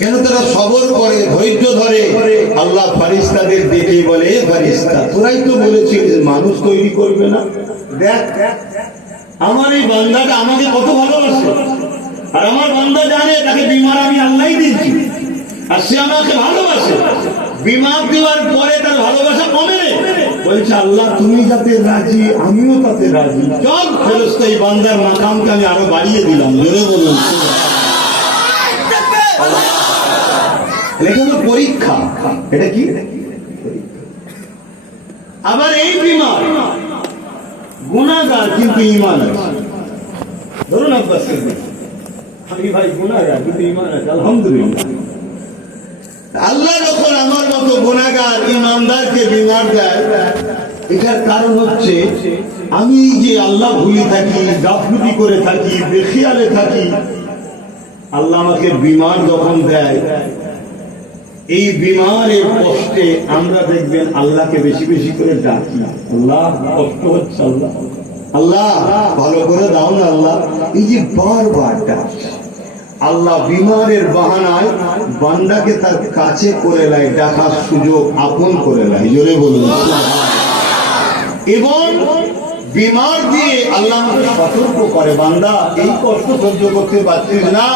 কেন তারা সবর করে, ধৈর্য ধরে। আল্লাহ ফারিস্তাদের ডেকে বলে, ফারিস্তা তোরাই তো বলেছিস মানুষ তৈরি করবে না, দেখ আমার এই বান্দাটা আমাকে কত ভালোবাসে, আর আমার বান্দা জানে তাকে বিমার আমি আল্লাহই দিয়েছি, আর সে আমাকে ভালোবাসে। বিমার দেওয়ার পরে তার ভালোবাসা কমে, বলছে আল্লাহ তুমি যাতে রাজি আমিও তাতে রাজি, চল ফেরেশতা এই বান্দার মাকামকে আমি আরো বাড়িয়ে দিলাম। জোরে বলুন। এটা হলো পরীক্ষা। এটা কি? আবার এই বিমার গুনাহগার কিন্তু ঈমান আছে। ধরুন আব্বাস আমি ভাই গুনাহগার কিন্তু ঈমান আছে, আলহামদুলিল্লাহ। আল্লাহ যখন আমার মতো গুনাহগার ইমানদারকে বিমার দেয়, এটার কারণ হচ্ছে আমি যে আল্লাহ ভুলে থাকি, গাফলতি করে থাকি, বেখিয়ালে থাকি। আল্লাহ আমাকে বিমার যখন দেয়, এই বিমারের কষ্টে আমরা দেখবেন আল্লাহকে বেশি বেশি করে ডাকি, আল্লাহ কষ্ট হচ্ছে, আল্লাহ আল্লাহ ভালো করে দাও না আল্লাহ। এই যে বারবার ডাক, আল্লাহ বিমারের বাহানায় বান্দাকে তার কাছে করে নেয়, ডাকার সুযোগ আপন করে নেয়। জোরে বলুন। এবং বিমার দিয়ে আল্লাহ আমাকে সতর্ক করে, বান্দা এই কষ্ট সহ্য করতে পারছিস না,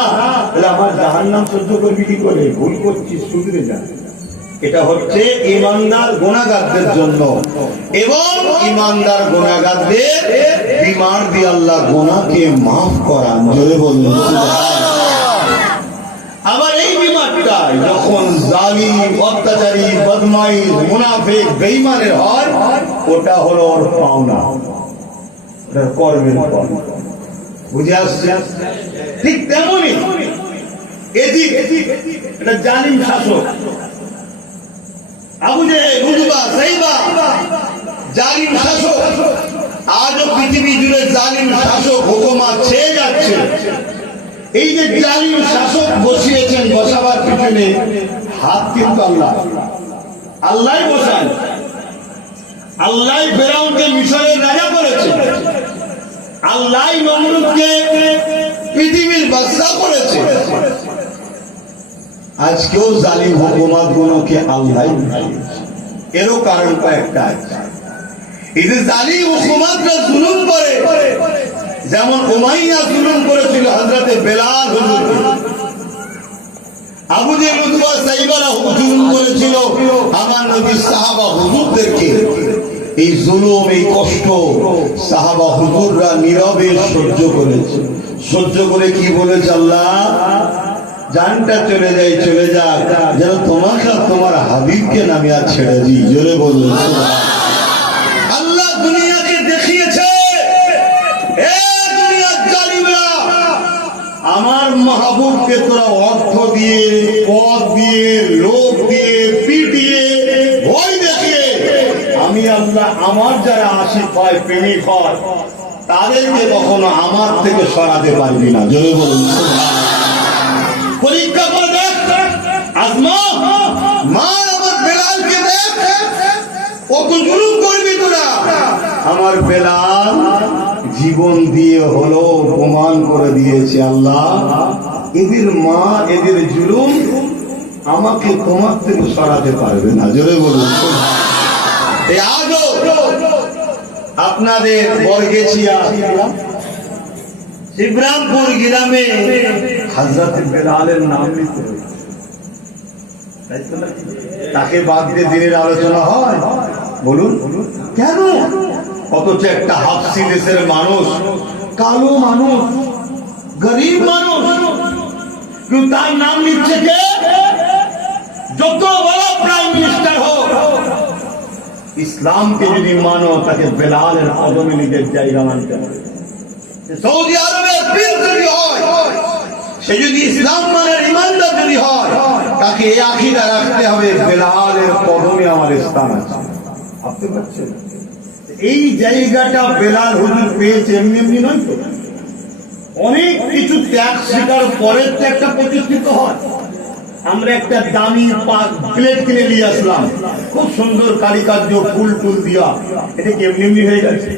তাহলে আমার জাহান্নাম সহ্য করবি কি করে, ভুল করছিস, শুধরে যা। এটা হচ্ছে ইমানদার গুনাহগারদের জন্য। এবং ইমানদার গুনাহগারদের বিমার দিয়ে আল্লাহ গুনাহকে মাফ করান। জোরে বলুন। আবার এই বিমারটা যখন জালিম, অত্যাচারী, বদমাইশ, মুনাফিক, বেঈমানের হয়, ওটা হলো ওর পাওনা, ওটার কর্মের ফল। বুঝে আসছে? ঠিক তেমনই এদিক এটা জালিম শাসক আবু জেহেল, উতবা, সাইবা, জালিম শাসক। আজও পৃথিবী জুড়ে জালিম শাসক হুকুমত ছেয়ে যাচ্ছে। এই যে জালিম শাসক বসিয়েছেন, বসাবার পিছনে হাত কিন্তু আল্লাহ, আল্লাহ বসান। আল্লাহ ফেরাউনকে মিশরের রাজা করেছে, আল্লাহ নমরুদকে পৃথিবীর বাদশা করেছে। আজকেও জালিম হুকুমত গুলোকে আল্লাহ, এরও কারণ কয়েকটা আছে। এই যে জালিম হুকুমতরা জুলুম করে, যেমন উমাইয়া জুলুম করেছিল হযরতে বেলাল হুজুরকে, আবু জেহেল, উতবা, সাইবারা জুলুম করেছিল আমার নবী সাহাবা হুজুরদেরকে। এই জুলুম, এই কষ্ট সাহাবা হুজুররা নীরবে সহ্য করেছে। সহ্য করে কি বলেছে, আল্লাহ জানটা চলে যায়, চলে যাক, যেন তোমাকে আর তোমার হাবিবকে নামে আর ছেড়ে দিই। জোরে বলুন। আল্লাহ দুনিয়াকে দেখিয়েছে, আমার মাহবুবকে তোরা অর্থ দিয়ে, পদ দিয়ে, লোক দিয়ে, পিটিয়ে, ভয় দেখিয়ে, আমি আল্লাহ আমার যারা আশিক হয়, প্রেমিক হয়, তাদেরকে কখনো আমার থেকে সরাতে পারবি না। জোরে বলুন। পরীক্ষা করে দেখ, আজমা, মার আমার বেলালকে দেখ, কত জুলুম করবি তোরা। আমার বেলাল জীবন দিয়ে হলো প্রমাণ করে দিয়েছে, আল্লাহ এদের মা, এদের জুলুম আমাকে তোমার থেকে সরাতে পারবে না। জোরে বলুন। এই আজও আপনাদের বরগেছিয়া ইব্রাহিমপুর গ্রামে হযরত বেলালের নাম নিতে, তাকে বাদ দিয়ে দিনের আলোচনা হয়। বলুন কেন? অথচ একটা হাফসি দেশের মানুষ, কালো মানুষ, গরিব মানুষ, কিন্তু তার নাম নিচ্ছে কে? যত বড় প্রাইম মিনিস্টার হোক, ইসলামকে যদি মানো তাকে বেলালের কদমে নিজের জায়গা মানতে হবে। সৌদি আরবের পীর যদি হয়, সে যদি ইসলাম মানের ইমানদার যদি হয়, তাকে এই আকীদা রাখতে হবে, বেলালের কদমে আমার স্থান আছে। ভাবতে পারছেন? এই জায়গাটা বেলাল হুজুর পেয়েছে এমনি এমনি নয় তো, অনেক কিছু ত্যাগ স্বীকার পরের তো একটা প্রতিষ্ঠিত হয়। আমরা একটা দামি প্লেট কিনে নিয়ে আসলাম, খুব সুন্দর কারিকার্য, ফুল টুল দিয়া, এটা এমনি এমনি হয়ে গেছে।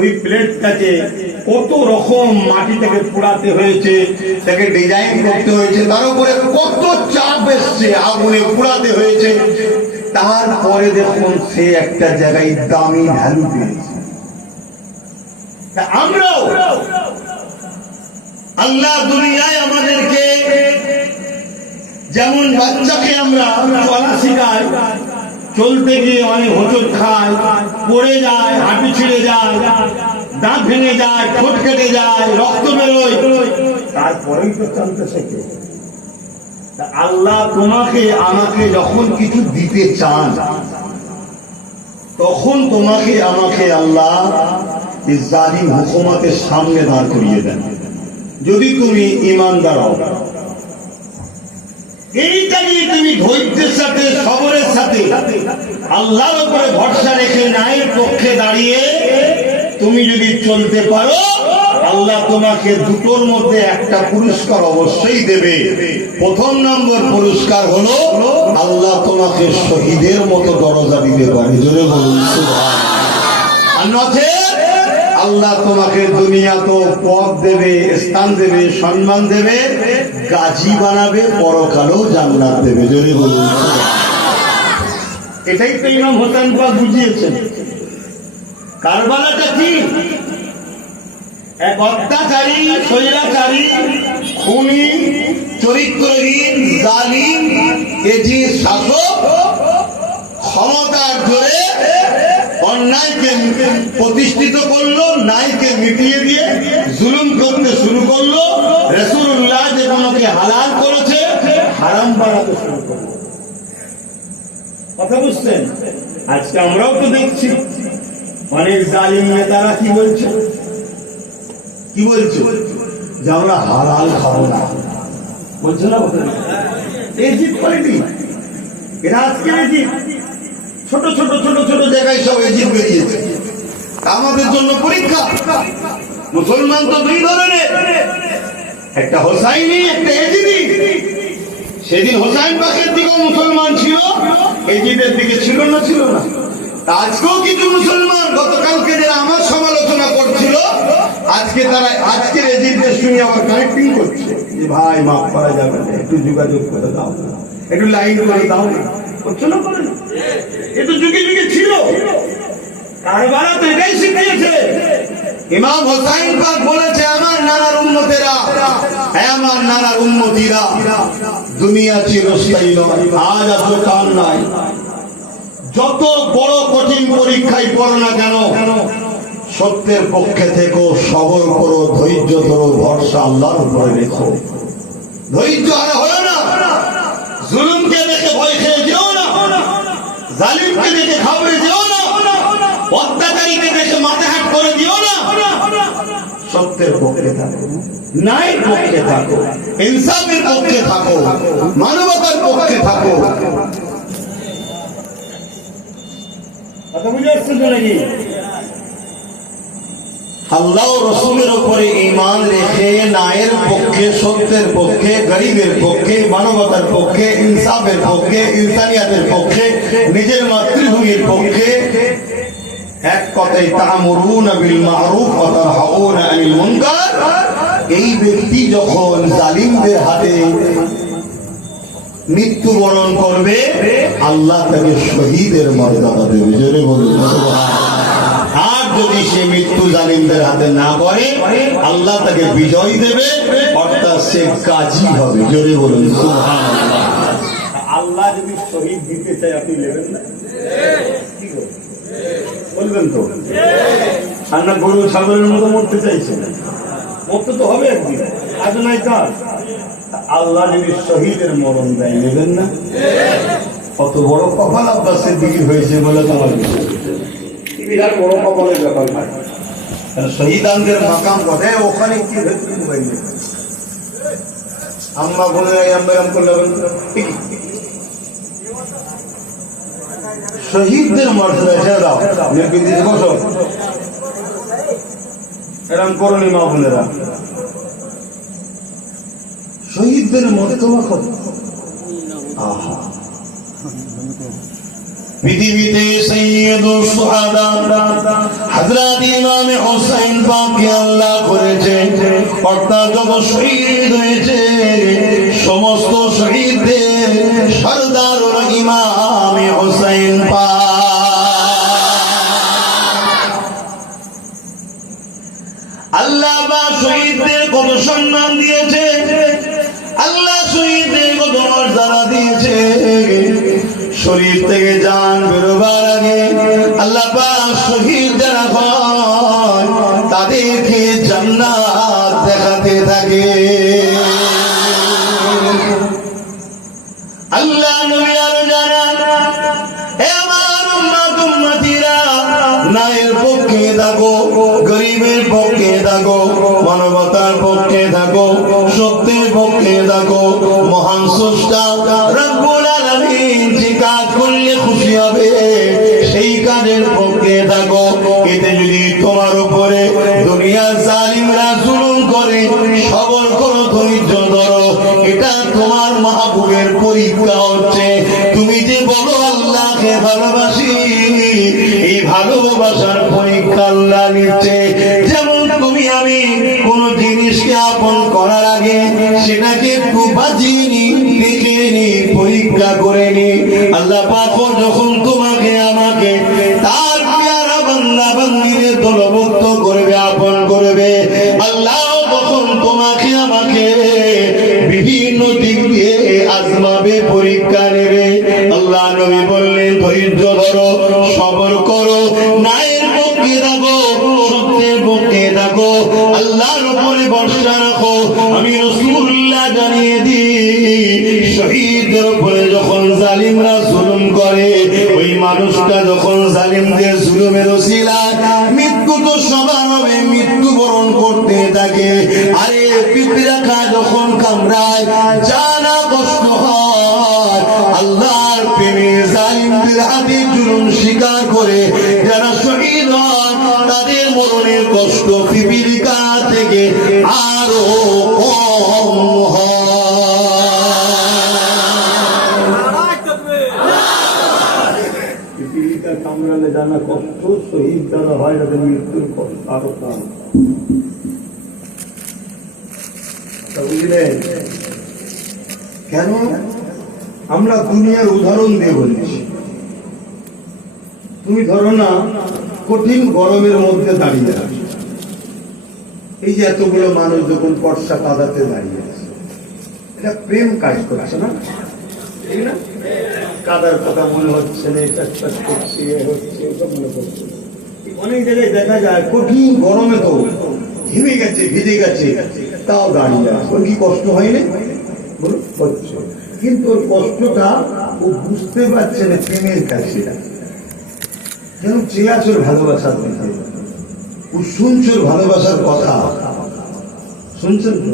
ওই প্লেটটাকে কত রকম মাটি থেকে পোড়াতে হয়েছে, তাকে ডিজাইন করতে হয়েছে, তার উপরে কত চাপ এসছে, আগুনে পোড়াতে হয়েছে, তারপরে দেখুন সে একটা জায়গায় দামি ভ্যালু পেয়েছে। আমরাও আল্লাহ দুনিয়ায় আমাদেরকে যেমন বাচ্চাকে আমরা চলা শিখাই, চলতে গিয়ে অনেক হোঁচট খায়, পড়ে যায়, হাঁটু ছিঁড়ে যায়, দাঁত ভেঙে যায়, ঠোঁট কেটে যায়, রক্ত বেরোয়, তারপরেই তো চলতে শেখে। আল্লাহ তোমাকে আমাকে যখন কিছু দিতে চান, তখন তোমাকে আমাকে আল্লাহ জালিম হুকুমতের সামনে দাঁড় করিয়ে দেন। যদি তুমি ঈমানদার হও, এইটাকে তুমি ধৈর্যের সাথে, সবরের সাথে আল্লাহর উপরে ভরসা রেখে ন্যায়ের পক্ষে দাঁড়িয়ে তুমি যদি চলতে পারো, আল্লাহ তোমাকে দুটোর মধ্যে একটা পুরস্কার অবশ্যই দেবে। প্রথম নম্বর পুরস্কার হলো আল্লাহ তোমাকে শহীদের মতো দরজা দিতে পারে, জোরে বলুন সুবহানাল্লাহ। আর নচেৎ আল্লাহ তোমাকে দুনিয়া তো পদ দেবে, স্থান দেবে, সম্মান দেবে, গাজী বানাবে, পরকালেও জান্নাত দেবে, জোরে বলুন সুবহানাল্লাহ। এটাই তো ইমাম হোসেন পাক বুঝিয়েছেন। কারবালাটা কি? এক অত্যাচারী, স্বৈরাচারী, খুনি, চরিত্রহীন, জালিম, এজি শাসক ক্ষমতার জোরে অন্যায়কে প্রতিষ্ঠিত করলো, ন্যায়কে মিটিয়ে দিয়ে জুলুম করতে শুরু করলো। রাসূলুল্লাহ যেগুলোকে হালাল করেছে হারাম বানাতে শুরু করলো। কথা বুঝছেন? আজকে আমরাও তো দেখছি অনেক জালিম নেতারা কি বলছে, কি বলছে যে আমরা হালাল খাবো না, বলছে না? এই জিত কোয়ালিটি, এরা আজকে ছোট ছোট ছোট ছোট জায়গায় সব এজিদ বেরিয়েছে। আমাদের জন্য পরীক্ষা। মুসলমান তো দুই ধরনের, একটা হোসাইনি, একটা এজিদি। সেদিন হোসাইন পাকের দিকেও মুসলমান ছিল, এজিদের দিকে ছিল না, ছিল না। আজকেও কিছু মুসলমান গতকালকে যারা আমার সমালোচনা করছিল, আজকে তারা আজকের এজিদের সঙ্গে আবার কানেক্টিং করছে যে ভাই মাফ করা যাবে না, একটু যোগাযোগ করে দাও, একটু লাইন করে দাও না, করছো না? করে এ তো যুগে যুগে ছিল। কারবালা তো এটাই শিখিয়েছে। ইমাম হোসাইন পাক বলেছে, আমার নানার উম্মতেরা, হ্যাঁ আমার নানার উম্মতিরা, দুনিয়া চিরস্থায়ী নয়, আজ আর কাল নাই। যত বড় কঠিন পরীক্ষায় পড়ো না কেন, সত্যের পক্ষে থেকো, সবর করো, ধৈর্য ধরো, ভরসা আল্লাহর উপরে রেখো। ধৈর্য আর হলো না, জুলুমকে দেখে ভয় খেয়ে যেও না, জালিমকে দেখে ঘাবড়ে যেও না, অত্যাচারীকে দেখে মাথা হাত করে দিও না। সত্যের পক্ষে থাকো, ন্যায়ের পক্ষে থাকো, ইনসাফের পক্ষে থাকো, মানবতার পক্ষে থাকো। কথা বুঝে আসছে তো নাকি? আল্লাহ রসুলের উপরে ঈমান রেখে ন্যায়ের পক্ষে, সত্যের পক্ষে, গরিবের পক্ষে, মানবতার পক্ষে, ইনসাফের পক্ষে, ইনসানিয়াতের পক্ষে, নিজের মাতৃভূমির পক্ষে, এক কথায় তা'মুরুনা বিল মা'রুফ ওয়া তানহাউনা আনিল মুনকার। এই ব্যক্তি যখন জালিমদের হাতে মৃত্যুবরণ করবে, আল্লাহ তাকে শহীদের মর্যাদা দেবে, জোরে বলুন সুবহানাল্লাহ। আর যদি সে মৃত্যু জালিমদের হাতে না পড়ে, আল্লাহ তাকে বিজয় দেবে, অর্থাৎ সে গাজী হবে, জোরে বলুন সুবহানাল্লাহ। আল্লাহ যদি শহীদ দিতে চায়, আপনি নেবেন না? কি বলবেন তো? আর না গরু ছাগলের মতো মরতে চাইছে? মরতে তো হবে একদিন, আজ নাই কাল। আল্লাহ যদি শহীদের মরণ দেয়, নেবেন না? কত বড় কপাল আব্বাসের দিকে হয়েছে বলে তোমার বিরাট বড় কপালের ব্যাপার ভাই। শহীদানদের মাকাম কথায় ওখানে কি হয়েছে? আম্মা বলে আম্বারাম করলে শহীদদের মর্যাদা ছেড়ে দাও, বসো, এরম করনি মা বোনেরা। শহীদদের মর্যাদা কত? আহা, পৃথিবীতে সাইয়্যিদুস সুহাদা হযরত ইমাম হুসাইন পাককে আল্লাহ করেছে, অর্থাৎ যত শহীদ হয়েছে সমস্ত শহীদদের সরদার হলো ইমাম হুসাইন পাক। আল্লাহ বা শহীদদের কত সম্মান দিয়েছে, আল্লাহ শহীদদের কত মর্যাদা দিয়েছে। শরীর থেকে জান বেরোবার আগে আল্লাহ পাক শহীদ যারা হয় তাদেরকে জান্নাত দেখাতে থাকে। আল্লাহ নবী আরো জানান, হে আমার উম্মত উম্মতিরা, ন্যায়ের পক্ষে থাকো, গরিবের পক্ষে থাকো, মানবতার পক্ষে থাকো, সত্যের পক্ষে থাকো। মহান স্রষ্টা রব্বুল আলামিন যে কাজ করলে খুশি হবে সেই কাজের পক্ষে থাকো। এতে যদি তোমার উপরে দুনিয়ার জালিমরা জুলুম করে, সবর করো, ধৈর্য ধরো, এটা তোমার মাহবুবের পরীক্ষা হচ্ছে। তুমি যে বলো আল্লাহকে ভালোবাসি, এই ভালোবাসার পরীক্ষা আল্লাহ নিচ্ছে। যেমন তুমি আমি কোন জিনিসকে আপন করার আগে সেটাকে একটু বাজিয়ে নি, দেখে নি, পরীক্ষা করে নি। আল্লাহ পাক যখন তোমাকে আমাকে তার প্যারা বান্দা বান্দীদের দলভুক্ত করবে, আপন করবে, আল্লাহ তখন তোমাকে আমাকে বিভিন্ন দিক দিয়ে আজমাবে, পরীক্ষা নেবে। আল্লাহ নবী বললেন, ধৈর্য ধরো, সবর করো, ন্যায়ের পক্ষে থাকো, সত্যের পক্ষে থাকো, আল্লাহর উপরে ভরসা রাখো। আমি রাসূলুল্লাহ জানিয়ে দিই, শহীদের উপরে যখন জালিমরা জুলুম করে, ওই মানুষটা যখন জালিমদের জুলুমের ওসিলায় মৃত্যু তো সবার হবে, মৃত্যুবরণ করতে থাকে। আরে পিপিলিকা যখন কামড়ায়, জানা কষ্ট হয়। আল্লাহর প্রেমে জালিমদের হাতে জুলুম স্বীকার করে যারা শহীদ হয়, তাদের মরণের কষ্ট পিপিলিকা থেকে আরো কম হয়। পিপিলিকা কামড়ালে জানা কষ্ট, শহীদ যারা হয় তাদের মৃত্যুর কষ্ট আরো কম। বুঝলেন কেন? আমরা দুনিয়ার উদাহরণ দিয়ে বলছি। তুমি ধরো না, কঠিন গরমের মধ্যে দাঁড়িয়ে আছো, এই যে এতগুলো মানুষ যখন বর্ষা কাদাতে দাঁড়িয়ে আছে, এটা প্রেম কাজ করছে না? ঠিক না? কাদার কথা মনে হচ্ছে না, চাষ করছে, হচ্ছে, ওটা মনে করছে। অনেক জায়গায় দেখা যায় কঠিন গরমে তো ঘেমে গেছে, ভিজে গেছে, তাও দাঁড়িয়ে আছে। ওর কি কষ্ট হয়নি? বলুন, হচ্ছে। কিন্তু ওর কষ্টটা ও বুঝতে পারছে না প্রেমের কাছে। যেন চেয়ে আছে ওর ভালোবাসার কথা, ও শুনছে ওর ভালোবাসার কথা, শুনছেন তো?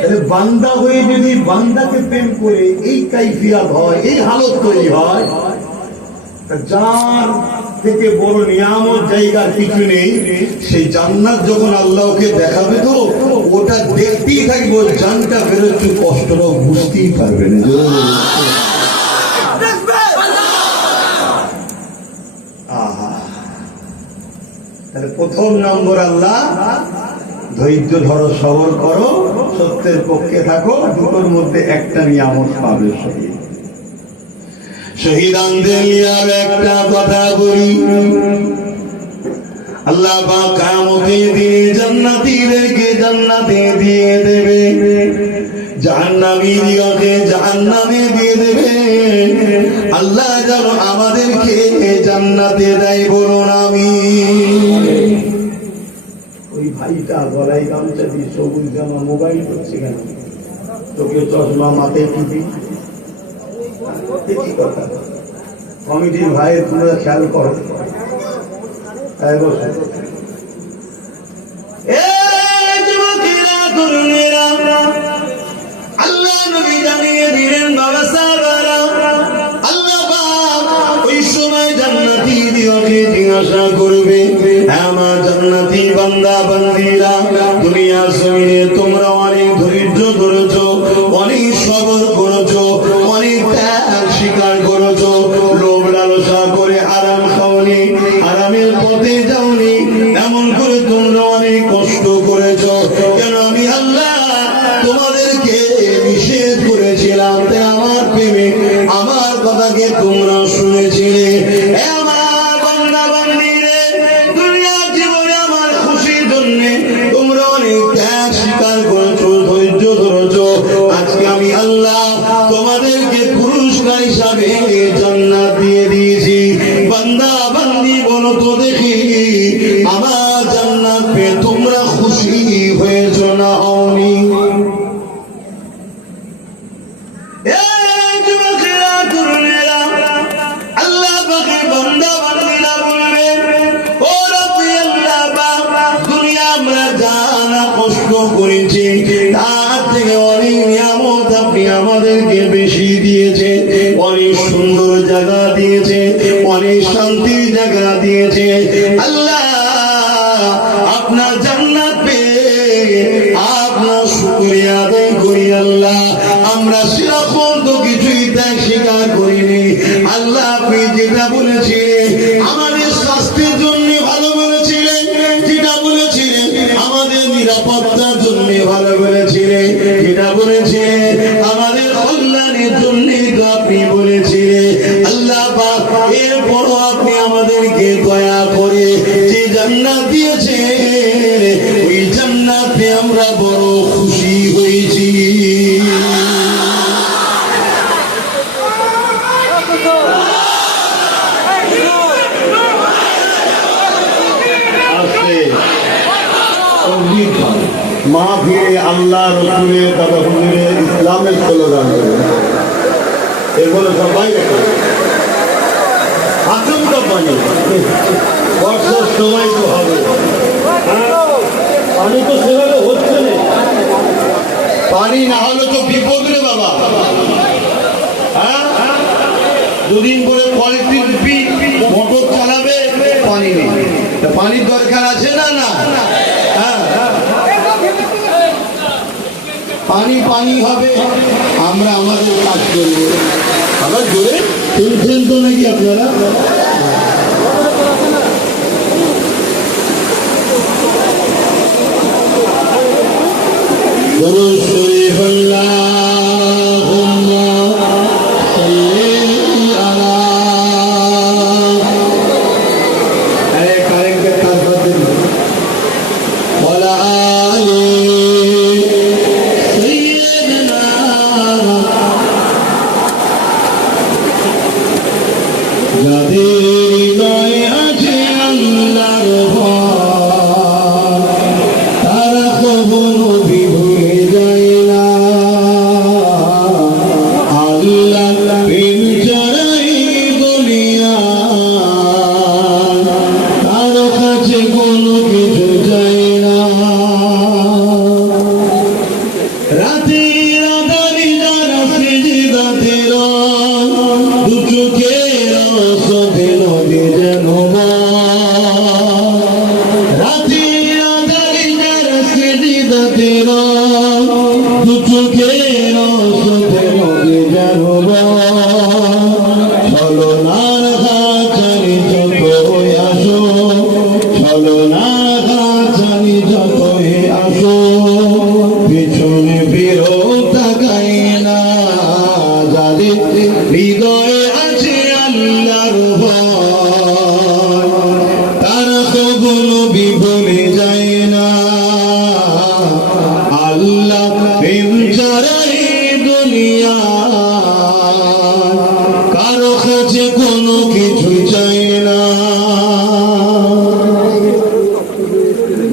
তাহলে বান্দা হয়ে যদি বান্দাকে প্রেম করে এই কাইফিয়াত হয়, এই হালত তৈরি হয়, যার থেকে বড় নিয়ামত জায়গার কিছু নেই। সেই জান্নাত যখন আল্লাহকে দেখাবে তো ওটা দেখতেই থাকবে, ওর জানটা বেরোচ্ছে, কষ্টটাও বুঝতেই পারবে না। তাহলে প্রথম নম্বর আল্লাহ, ধৈর্য ধরো, সবর করো, সত্যের পক্ষে থাকো, দুটোর মধ্যে একটা নিয়ামত পাবে। শহীদানদের নিয়ে একটা কথা বলি, আল্লাহ পাক কিয়ামতের দিনে জান্নাতীদেরকে জান্নাতে দিয়ে দেবে, জাহান্নামীদেরকে জাহান্নামে দিয়ে দেবে। আল্লাহ যেন আমাদেরকে জান্নাতে দেয়, বলুন আমিন। ওই ভাইটা গলায় গামছা দিয়ে, সবুজ জামা, মোবাইল করছে কেন? তোকে চশমা, মাথায় টুপি, কি কথা? কমিটির ভাইয়ের তোমরা খেয়াল করো। আল্লাহ নবী জানিয়ে দিলেন, বাবা সাহাবারা, আল্লাহ পাক ওই সময় জান্নাতীদেরকে জিজ্ঞাসা করবে, আমার জান্নাতি বান্দা বান্দীরা, দুনিয়ার জমিনে তোমরা অনেক ধৈর্য ধরেছো, অনেক সবর করেছো, অনেক ত্যাগ স্বীকার করেছো, লোভ লালসা আজকে আমি আল্লাহ তোমাদেরকে পুরস্কার হিসাবে জান্নাত দিয়ে দিয়েছি। বান্দা বান্দি বলো তো দেখি, আমার জান্নাত পেয়ে তোমরা খুশি হয়েছ না হওনি? আল্লাহ পাকের বান্দা বান্দিরা বলবে, ও রব্বি আল্লাহ পাক, দুনিয়া আমরা জানা কষ্ট করেছি, তার থেকে অনেক নিয়ামত আপনি আমাদেরকে বেশি দিয়েছে, অনেক সুন্দর জায়গা দিয়েছে, অনেক শান্তির জায়গা দিয়েছে। আল্লাহ আপনার জান্নাত পেয়ে আপনার শুকরিয়া আদায় করি। আল্লাহ আমরা সেরকম তো কিছুই ত্যাগ স্বীকার করিনি। আল্লাহ আপনি যেটা বলেছিলেন আমাদের স্বাস্থ্যের জন্য ভালো বলেছিলেন, যেটা বলেছিলেন আমাদের নিরাপত্তার জন্য ভালো বলেছিলেন, যেটা বলেছিলেন আমাদের কল্যাণের জন্য তো আপনি বলেছিলেন। আল্লাহ পাক এরপরও আপনি আমাদেরকে দয়া করে যে জান্নাত দিয়েছেন, ওই জান্নাতে আমরা বড় খুশি হয়েছি। মাহফিলে আল্লাহ রসুলের দাদা হুজুরের ইসলামের স্লোগান এগুলো সবাই আচমকা পানি বর্ষার সময় তো হবে, পানি তো সেভাবে হচ্ছে না। পানি না হলে তো বিপদ রে বাবা। দুদিন পরে কলেক্ট্রিক মোটর চালাবে, পানি নেই, পানির দরকার আছে না? না, পানি পানি হবে, আমরা আমাদের কাজ করব। আবার জোরে শুনছেন তো নাকি আপনারা? দরুদ শরীফ আল্লাহুম্মা সাল্লি আলা। আরে কারেন্টে কাজ করতে ওয়ালা আলি সাইয়্যিদিনা। যাদের হৃদয়ে আছে আল্লাহর ভয়, তারা কখনো ভুলে যায় না। আল্লাহ প্রেম চড়াই দুনিয়া, তার কাছে কোনো কিছু চায় না। রাতের আঁধারে যারা সিজদাতে রয়, দু চোখের আঁসুতে নদী যেন বয়। রাতের আঁধারে যারা সিজদাতে রয়, দু চোখের আঁসুতে নদী যেন বয়। ছলনার ঘাছানি যতই আসো, ছলনার ঘাছানি যতই আসো, পিছনে ফিরো তাকাই না। যাদের হৃদয়ে আছে আল্লাহর ভয়, তারা কখনো বিফলে যায় না। আল্লাহ প্রেম ছাড়াই দুনিয়া, কারো কাছে কোনো কিছু চাই না।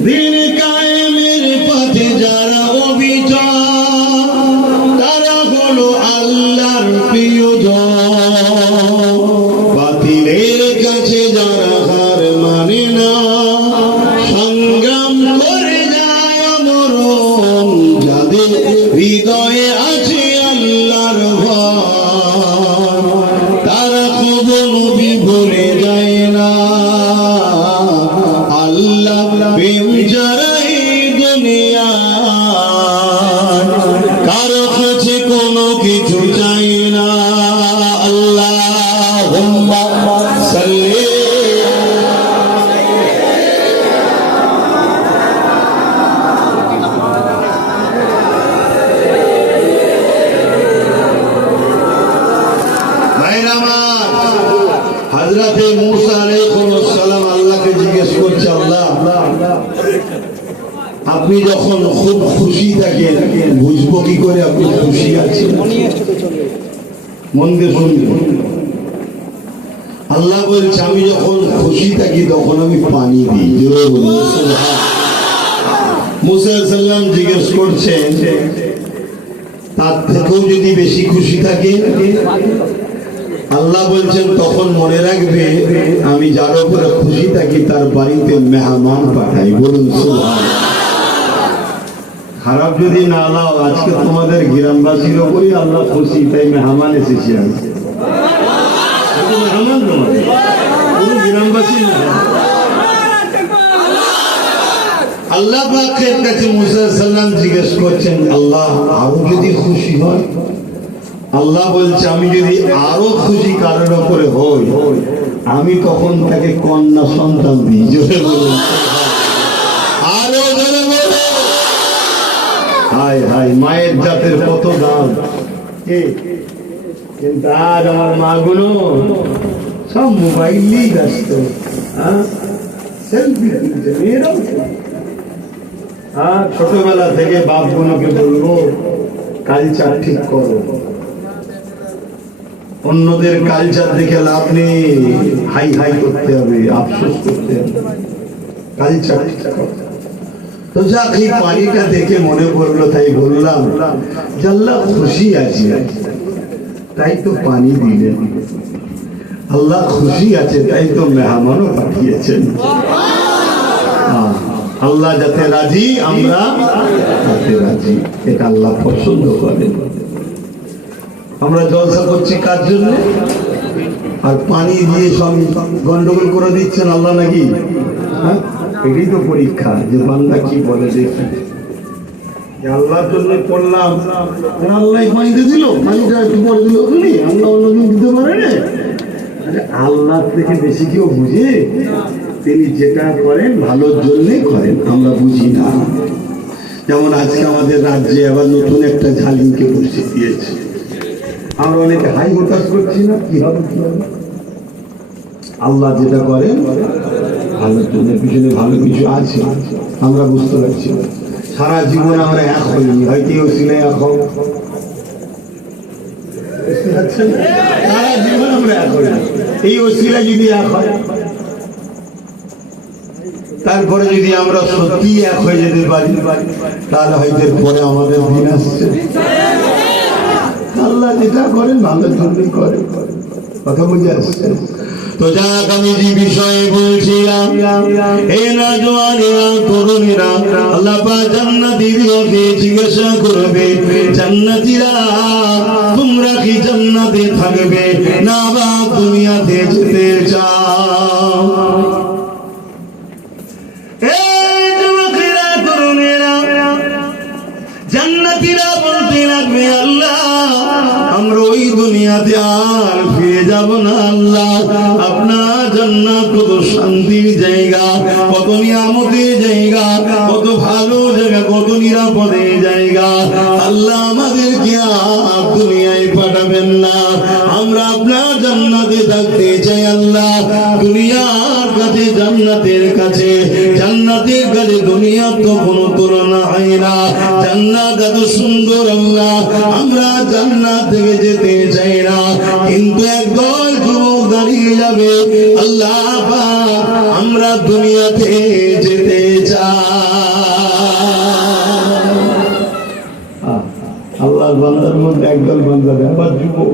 দিন কায়েমের পথে যারা অবিচল, তারা হলো আল্লাহর প্রিয়জন। বাতিলের কাছে যারা হার মানে না, সংগ্রাম করে যায় আমরণ। যাদের হৃদয়ে আছে আল্লাহর ভয়, তারা কখনো বিফলে যায় না। আল্লাহ প্রেম ছাড়াই দুনিয়া, কারো কাছে কোনো কিছু চাই না। আল্লাহুম্মা সাল্লি। হযরতে মূসা আলাইহিস সালাম আল্লাহকে জিজ্ঞেস করছে, আল্লাহ আপনি যখন খুব খুশি থাকেন বুঝবো কি করে আপনি খুশি আছেন? মন দিয়ে শুনবেন। আল্লাহ বলছে আমি যখন খুশি থাকি তখন আমি পানি দিই। জোরে বলুন সুবহান। মুসা আলাইহিস সালাম জিজ্ঞেস করছেন তার থেকেও যদি বেশি খুশি থাকে? আল্লাহ বলছেন তখন মনে রাখবে আমি যার উপরে খুশি থাকি তার বাড়িতে মেহমান পাঠাই। বলুন সুবহান। খারাপ যদি না লাও, আজকে তোমাদের গ্রামবাসীর উপরই আল্লাহ খুশি, তাই মেহমান এসেছে। মেহমান তোমাদের কোনো গ্রামবাসী না। আল্লাহ পাকের কাছে মুসা আলাইহিস সালাম জিজ্ঞেস করছেন আল্লাহ আরো যদি খুশি হয়? আল্লাহ বলছে আমি যদি আরো খুশি কারোর উপরে হই আমি তখন তাকে কন্যা সন্তান দিই। জোরে বলুন আরো জোরে বলুন। হায় হায় মায়ের জাতের কত দাম। কিন্তু আজ আমার মা গুলো সব মোবাইলেই ব্যস্ত। সেলফি তুলছে মেয়েরাও। আর ছোটবেলা থেকে বাপ গুলোকে বলবো কালচার ঠিক করো। অন্যদের কালচার দেখে লাভ নেই, হাই হাই করতে হবে, আফসোস করতে হবে। কালচার ঠিক করো। তো যাক এই পানিটা দেখে মনে পড়লো, তাই বললাম যে আল্লাহ খুশি আছে তাই তো পানি দিলেন। আল্লাহ খুশি আছে তাই তো মেহমানও পাঠিয়েছেন। আল্লাহ যাতে রাজি আমরা তাতে রাজি, এটা আল্লাহ পছন্দ করেন। আমরা জলসা করছি কার জন্য? আর পানি দিয়ে সব গন্ডগোল করে দিচ্ছেন আল্লাহ নাকি? হ্যাঁ, এটাই তো পরীক্ষা যে বান্দা কি বলে দেখি। আল্লাহর জন্য করলাম, আল্লাহ পানিতে দিল, পানিটা একটু পরে দিল, আল্লাহ অন্যদিন দিতে পারে না। আল্লাহ থেকে বেশি কেউ বুঝে? তিনি যেটা করেন ভালোর জন্যই করেন, আমরা বুঝি না। যেমন আজকে আমাদের রাজ্যে আবার নতুন একটা ঝালিমকে বসিয়ে দিয়েছে। আমরা অনেকে হাই হতাশ করছি না, কি হবে কি হবে। আল্লাহ যেটা করেন ভালোর জন্য, পিছনে ভালো কিছু আছে আমরা বুঝতে পারছি। সারা জীবন আমরা এক হইনি, হয়তো এই ওসিলায় এক হব। সারা জীবন আমরা এক হইনি, এই ওসিলা যদি এক হয়, তারপরে যদি আমরা সত্যি এক হয়ে যেতে পারি তাহলে হয়তো পরে আমাদের দিন আসছে। আল্লাহ যেটা করেন ভালোর জন্যই করেন, কথা বুঝে আসছে। তো যাক আমি যে বিষয়ে বলছিলাম, হে নওজওয়ানেরা তরুণীরা, আল্লাহ পাক জান্নাতীদেরকে জিজ্ঞাসা করবে জান্নাতীরা তোমরা কি জান্নাতে থাকবে না বা দুনিয়াতে যেতে চাও? জান্নাতীরা বলতে লাগবে আল্লাহ আমরা ওই দুনিয়াতে আর ফিরে যাব না। আল্লাহ আপনার জান্নাত কত শান্তির জায়গা, কত নিয়ামতের জায়গা, কত ভালো জায়গা, কত নিরাপদের জায়গা। আল্লাহ আমাদেরকে আর দুনিয়ায় পাঠাবেন না, আমরা আপনার জান্নাতে থাকতে চাই। আল্লাহ দুনিয়ার কাছে জান্নাতের কাছে, জান্নাতের কাছে দুনিয়ার তো কোনো তুলনা হয় না। জান্নাত এত সুন্দর আল্লাহ, আমরা জান্নাত থেকে যেতে চাই না। কিন্তু একদল যুবক দাঁড়িয়ে যাবে আল্লাহ পাক আমরা দুনিয়াতে যেতে চাই। আল্লাহর বান্দার মধ্যে একদল বান্দা আবার যুবক।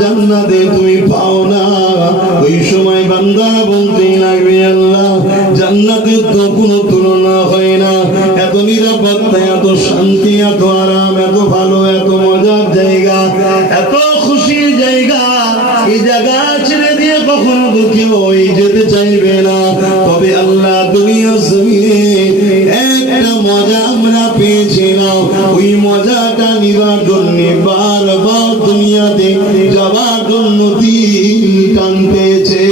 জান্নাতে তুমি পাও না, ওই সময় বান্দা বলতেই লাগবে আল্লাহ জান্নাতের তো কোনো তুলনা হয় না। এত নিরাপত্তা, এত শান্তি, এত আরাম, এত ভালো, এত মজার জায়গা, এত খুশির জায়গা, এই জায়গা ছেড়ে দিয়ে কখনো কেউ ওই যেতে চাইবে না। তবে আল্লাহ দুনিয়ার জমিনে একটা মজা আমরা পেয়েছিলাম, ওই মজাটা নিবার জন্য বারবার দুনিয়াতে যাবার জন্য দিন টানতেছে।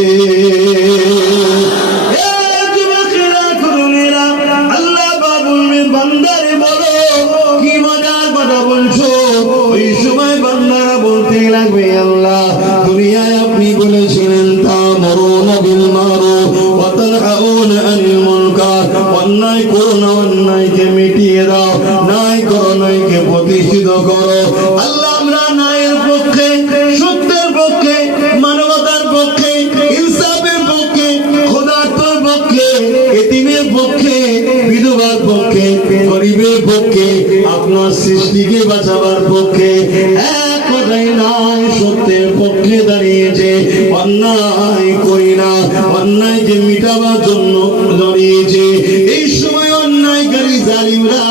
আল্লাহ বলবে বান্দারে বলো লাগবে আল্লাহ। দুনিয়ায় আপনি বলেছিলেন তা'মুরুনা বিল মারুফ ওয়া তানহাউনা আনিল মুনকার, অন্যায় করো না, অন্যায়কে মিটিয়ে দাও, ন্যায় করো, ন্যায়কে প্রতিষ্ঠিত করো। আল্লাহ আমরা ন্যায়ের পক্ষে, সত্যের পক্ষে, মানবতার পক্ষে, ইনসাফের পক্ষে, খোদার পক্ষে, এতিমের পক্ষে, বিধবার পক্ষে, গরিবের পক্ষে, আপনার সৃষ্টিকে বাঁচাবার পক্ষে, এক কথাই নাই সত্যের পক্ষে দাঁড়িয়েছে। অন্যায় করি না, অন্যায়কে মিটাবার জন্য দাঁড়িয়েছে। এই সময় অন্যায়কারী জালিমরা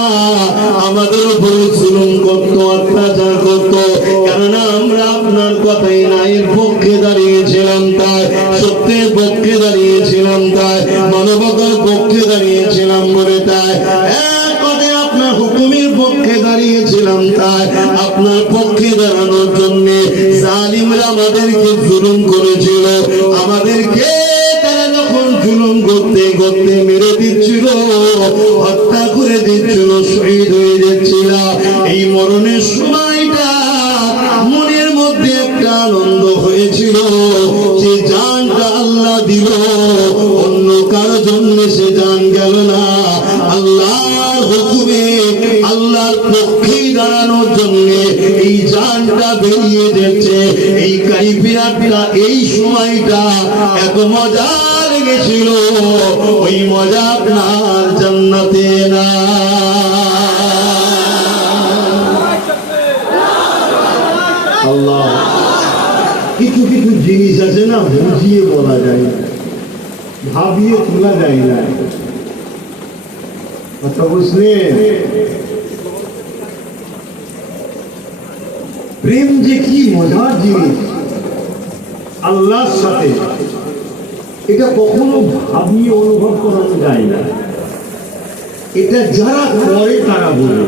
আমাদের উপর জুলুম করত, অত্যাচার করত, কেননা আমরা আপনার কথাই ন্যায়ের পক্ষে দাঁড়িয়েছিলাম, তাই সত্যের পক্ষে দাঁড়িয়েছিলাম, তাই মানবতার পক্ষে দাঁড়িয়েছিলাম বলে, তাই এক কথায় আপনার হুকুমের পক্ষে দাঁড়িয়েছিলাম, তাই আপনার পক্ষে দাঁড়ানোর জন্য জালিমরা আমাদেরকে জুলুম করেছিল। আমাদেরকে তারা যখন জুলুম করতে করতে মেরে দিচ্ছিল, হত্যা করে দিচ্ছিল, শহীদ হয়ে যাচ্ছিল, এই মরণের সময়টা মনের মধ্যে একটা আনন্দ হয়েছিল যে জানটা আল্লাহ দিল, অন্য কারো জন্য সে জান গেল না, আল্লাহর হুকুমে আল্লাহর পক্ষে দাঁড়ানোর জন্য এই জানটা বেরিয়ে যাচ্ছে। এই কাইফিয়াতটা, এই সময়টা এত মজা লেগেছিল, ওই মজা আপনার জান্নাতে না। আল্লাহ, কিছু কিছু জিনিস আছে না, বুঝিয়ে বলা যায় না, ভাবিয়ে তোলা যায় না। কথা বুঝলেন? প্রেম যে কি মজার জিনিস আল্লাহর সাথে, এটা কখনো ভাবিয়ে অনুভব করানো যায় না। এটা যারা করে তারা বলে।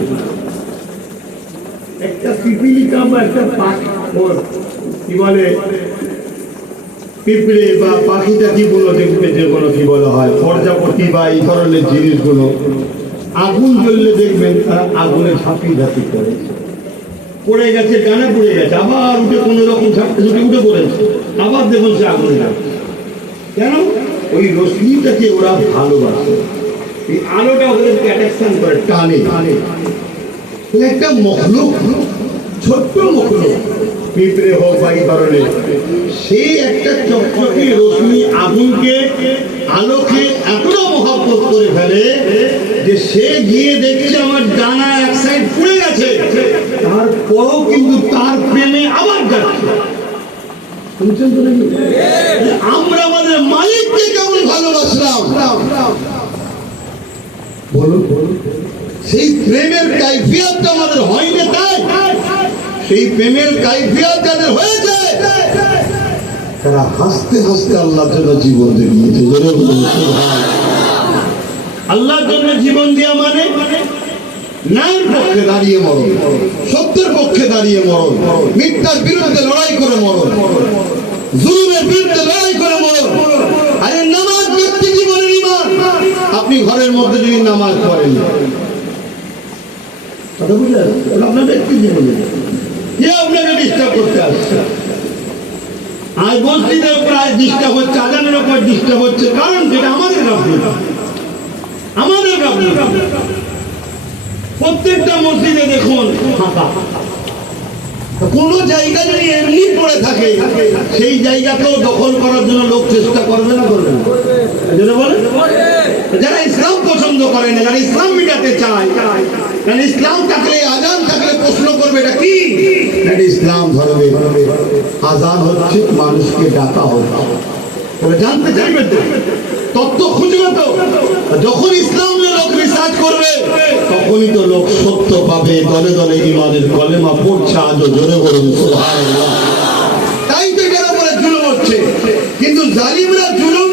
একটা পিপিলিকা বা একটা পাখি, কি বলে, পিঁপড়ে বা পাখিটা কি বলো, দেখবে যে কোনো কি বলা হয়, প্রজাপতি বা এই ধরনের জিনিসগুলো আগুন জ্বললে দেখবেন তারা আগুনে ঝাঁপিয়ে ঝাঁপিয়ে করে, পড়ে গেছে, ডানা পড়ে গেছে, আবার উঠে কোনো রকম ঝাঁপতে ঝুঁকে উঠে পড়েছে, আবার দেখুন সে আগুনে যাচ্ছে। কেন? ওই রশ্মিটাকে ওরা ভালোবাসে, এই আলোটা ওদেরকে অ্যাট্রাকশন করে, টানে টানে। একটা মখলুক, ছোট্ট মখলুক, পিঁপড়ে হোক বা এই ধরনের, সে একটা চকচকে রশ্মি আগুনকে, আলোকে এতটা মহব্বত করে ফেলে যে সে গিয়ে দেখছে আমার ডানা এক সাইড পুড়ে গেছে, তারপরও কিন্তু তার প্রেমে আবার যাচ্ছে। শুনছেন তো নাকি? আমরা আমাদের মালিককে কেমন ভালোবাসলাম, বলুন, সেই প্রেমের কাইফিয়াতটা আমাদের হয়নি, তাই সেই প্রেমের কাইফিয়াত যাদের হয়েছে তারা হাসতে হাসতে আল্লাহর জন্য জীবন দিয়েছে। আল্লাহর জন্য জীবন দেওয়া মানে ন্যায়ের পক্ষে দাঁড়িয়ে মরণ, সত্যের পক্ষে দাঁড়িয়ে মরণ, মিথ্যার বিরুদ্ধে লড়াই করে মরণ, জুলুমের বিরুদ্ধে লড়াই করে মরণ। আরে নামাজ ব্যক্তি জীবনের ঈমান। আপনি ঘরের মধ্যে যদি নামাজ পড়েন, কথা বুঝলেন, আপনার ব্যক্তি জীবনে কে আপনাকে ডিস্টার্ব করতে আসছে? আজ মসজিদের প্রায় ডিস্টার্ব হচ্ছে, আজানের উপর ডিস্টার্ব হচ্ছে, কারণ সেটা আমাদের গাফিলতি, আমাদের গাফিলতি। প্রত্যেকটা মসজিদে দেখুন ফাঁকা, কোন জায়গা যদি এমনি পড়ে থাকে সেই জায়গাকেও দখল করার জন্য লোক চেষ্টা করবে না, করবে না? বলে যারা ইসলাম পছন্দ করে না, যারা ইসলাম মিটাতে চায়, কারণ ইসলাম থাকলে, আজান থাকলে প্রশ্ন করবে এটা কি, এটা ইসলাম ধরবে। আজান হচ্ছে মানুষকে ডাকা হচ্ছে, জানতে চাইবে তো, তত্ত্ব খুঁজবে তো। যখন ইসলাম নিয়ে লোক রিসার্চ করবে তখনই তো লোক সত্য পাবে। দলে দলে ইমানের কলেমা পড়ছে আজও, জোরে বলুন সুবহানাল্লাহ। তাই তো এটার উপরে জুলুম হচ্ছে। কিন্তু জালিমরা জুলুম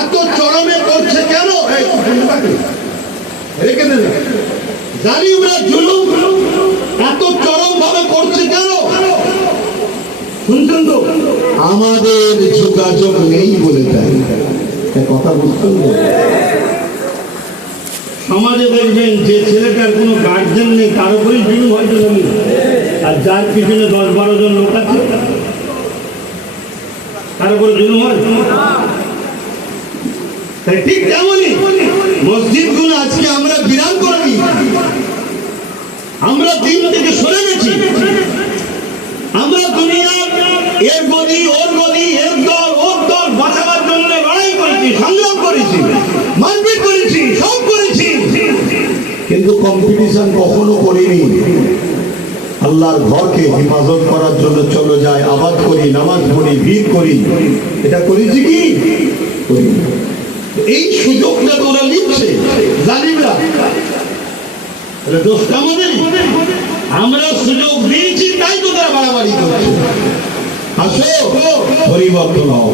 এত চরমে করছে কেন? জালিমরা জুলুম এত চরম ভাবে করছে কেন? শুনছেন তো? আমাদের যোগাযোগ নেই বলে, তাই কথা বুঝছেন তো? সমাজে দেখবেন যে ছেলেটার কোনো গার্জেন নেই, তার উপরেই জুলুম হয়তো, আর যার পিছনে 10-12 জন লোক আছে উপর জুলুম হয়? তাই ঠিক তেমনই মসজিদগুলো আজকে আমরা বিরাম করে দিই, আমরা দিন থেকে সরে গেছি, আমরা দুনিয়ার এর গদি ওর গদি এর দল ওর দল বাঁচাবার জন্য লড়াই করেছি, সংগ্রাম করেছি, মারপিট করেছি, সব করেছি, কিন্তু কম্পিটিশন কখনো করিনি। আল্লাহর ঘরকে হেফাজত করার জন্য চলে যায়, আবাদ করি, নামাজ পড়ি, ভিড় করি, এটা করেছি কি? করি। এই সুযোগটা তোরা নিচ্ছে জালিমরা, দোষটা আমাদের। আমরা সুযোগ দিয়েছি তাই তো তারা বাড়াবাড়ি করছে। আসো পরিবর্তন হও,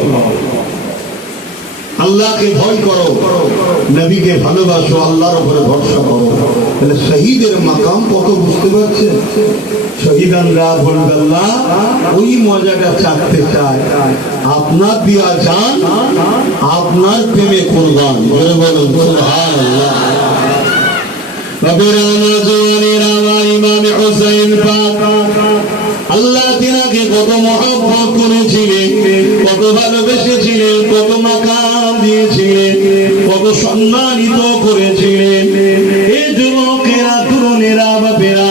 আল্লাহকে ভয় করো, নবীকে ভালোবাসো, আল্লাহর উপরে ভরসা করো। তাহলে শহীদের মাকাম কত বুঝতে পারছেন? শহীদানরা বলবে আল্লাহ ওই মজাটা চাকতে চায়, আপনার দিয়া জান আপনার প্রেমে কুরবান। বলে বলুন সুবহানাল্লাহ। আল্লাহ তিনাকে কত মহব্বত করেছিলেন, কত ভালোবেসেছিলেন, কত মাকাম দিয়েছিলেন, কত সম্মানিত করেছিলেন। এই যুবকেরা, তরুণেরা, বাপেরা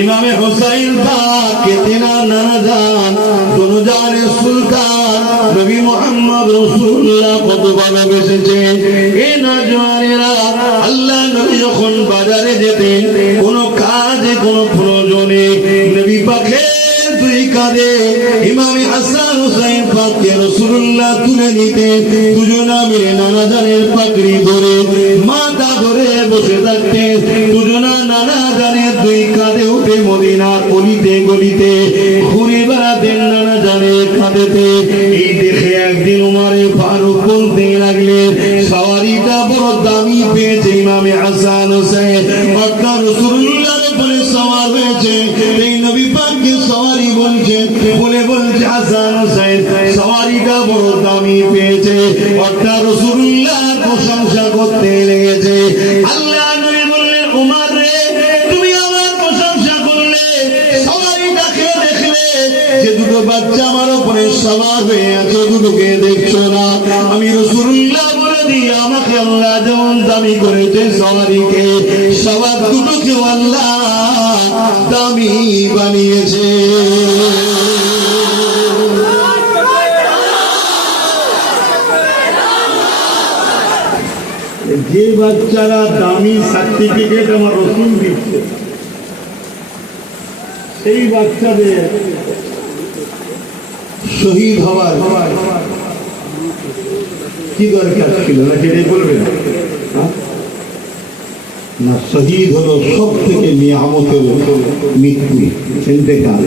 ইমামে হোসাইন পাককে তেনার নানা জান দুজানের সুলতান নবী মুহাম্মদ রাসূলুল্লাহ কত ভালোবেসেছে। এই নওজওয়ানেরা আল্লাহ নবী যখন বাজারে যেতেন, কোন কাজে কোন প্রয়োজনে নবী পাকের দুই কাঁধে ইমামে হাসান হুসাইন পাককে রাসূলুল্লাহ তুলে নিতেন। দুজনা মিলে নানা জানের পাগড়ি ধরে মাথা ধরে বসে থাকতেন। দুজনা নানা জানের দুই কাঁধে উঠে মদিনার অলিতে গলিতে ঘুরে বেড়াতেন নানা জানের কাঁধেতে। এই দেখে একদিন উমারে ফারুক বলতে লাগলেন, সওয়ারিটা বড় দামি পেয়েছে ইমামে হাসান হুসাইন, অর্থাৎ রাসূলুল্লাহর উপরে সওয়ার হয়েছে। এই নবী পাককে সওয়ারি বলছে, বলছে হাসান হুসাইন সওয়ারিটা বড় দামি পেয়েছে, অর্থাৎ রাসূলুল্লাহর প্রশংসা করতে লেগেছে। আল্লাহ নবী বললেন, উমর রে তুমি আমার প্রশংসা করলে, সওয়ারিটাকে দেখলে, যে দুটো বাচ্চা আমার উপরে সওয়ার হয়ে আছে দুটোকে দেখছো না? আমি রাসূলুল্লাহ বলে দিই, আমাকে আল্লাহ যেমন দামি করেছে সওয়ারিকে, সওয়ার দুটোকে আল্লাহ দামি বানিয়েছে। যে বাচ্চারা দামি সার্টিফিকেট আমার রাসূল দিচ্ছে, সেই বাচ্চাদের শহীদ হওয়ার কি দরকার ছিল? না কেটে বলবেন না, শহীদ হলো সব থেকে নিয়ামতের মৃত্যু, ইন্তেকাল।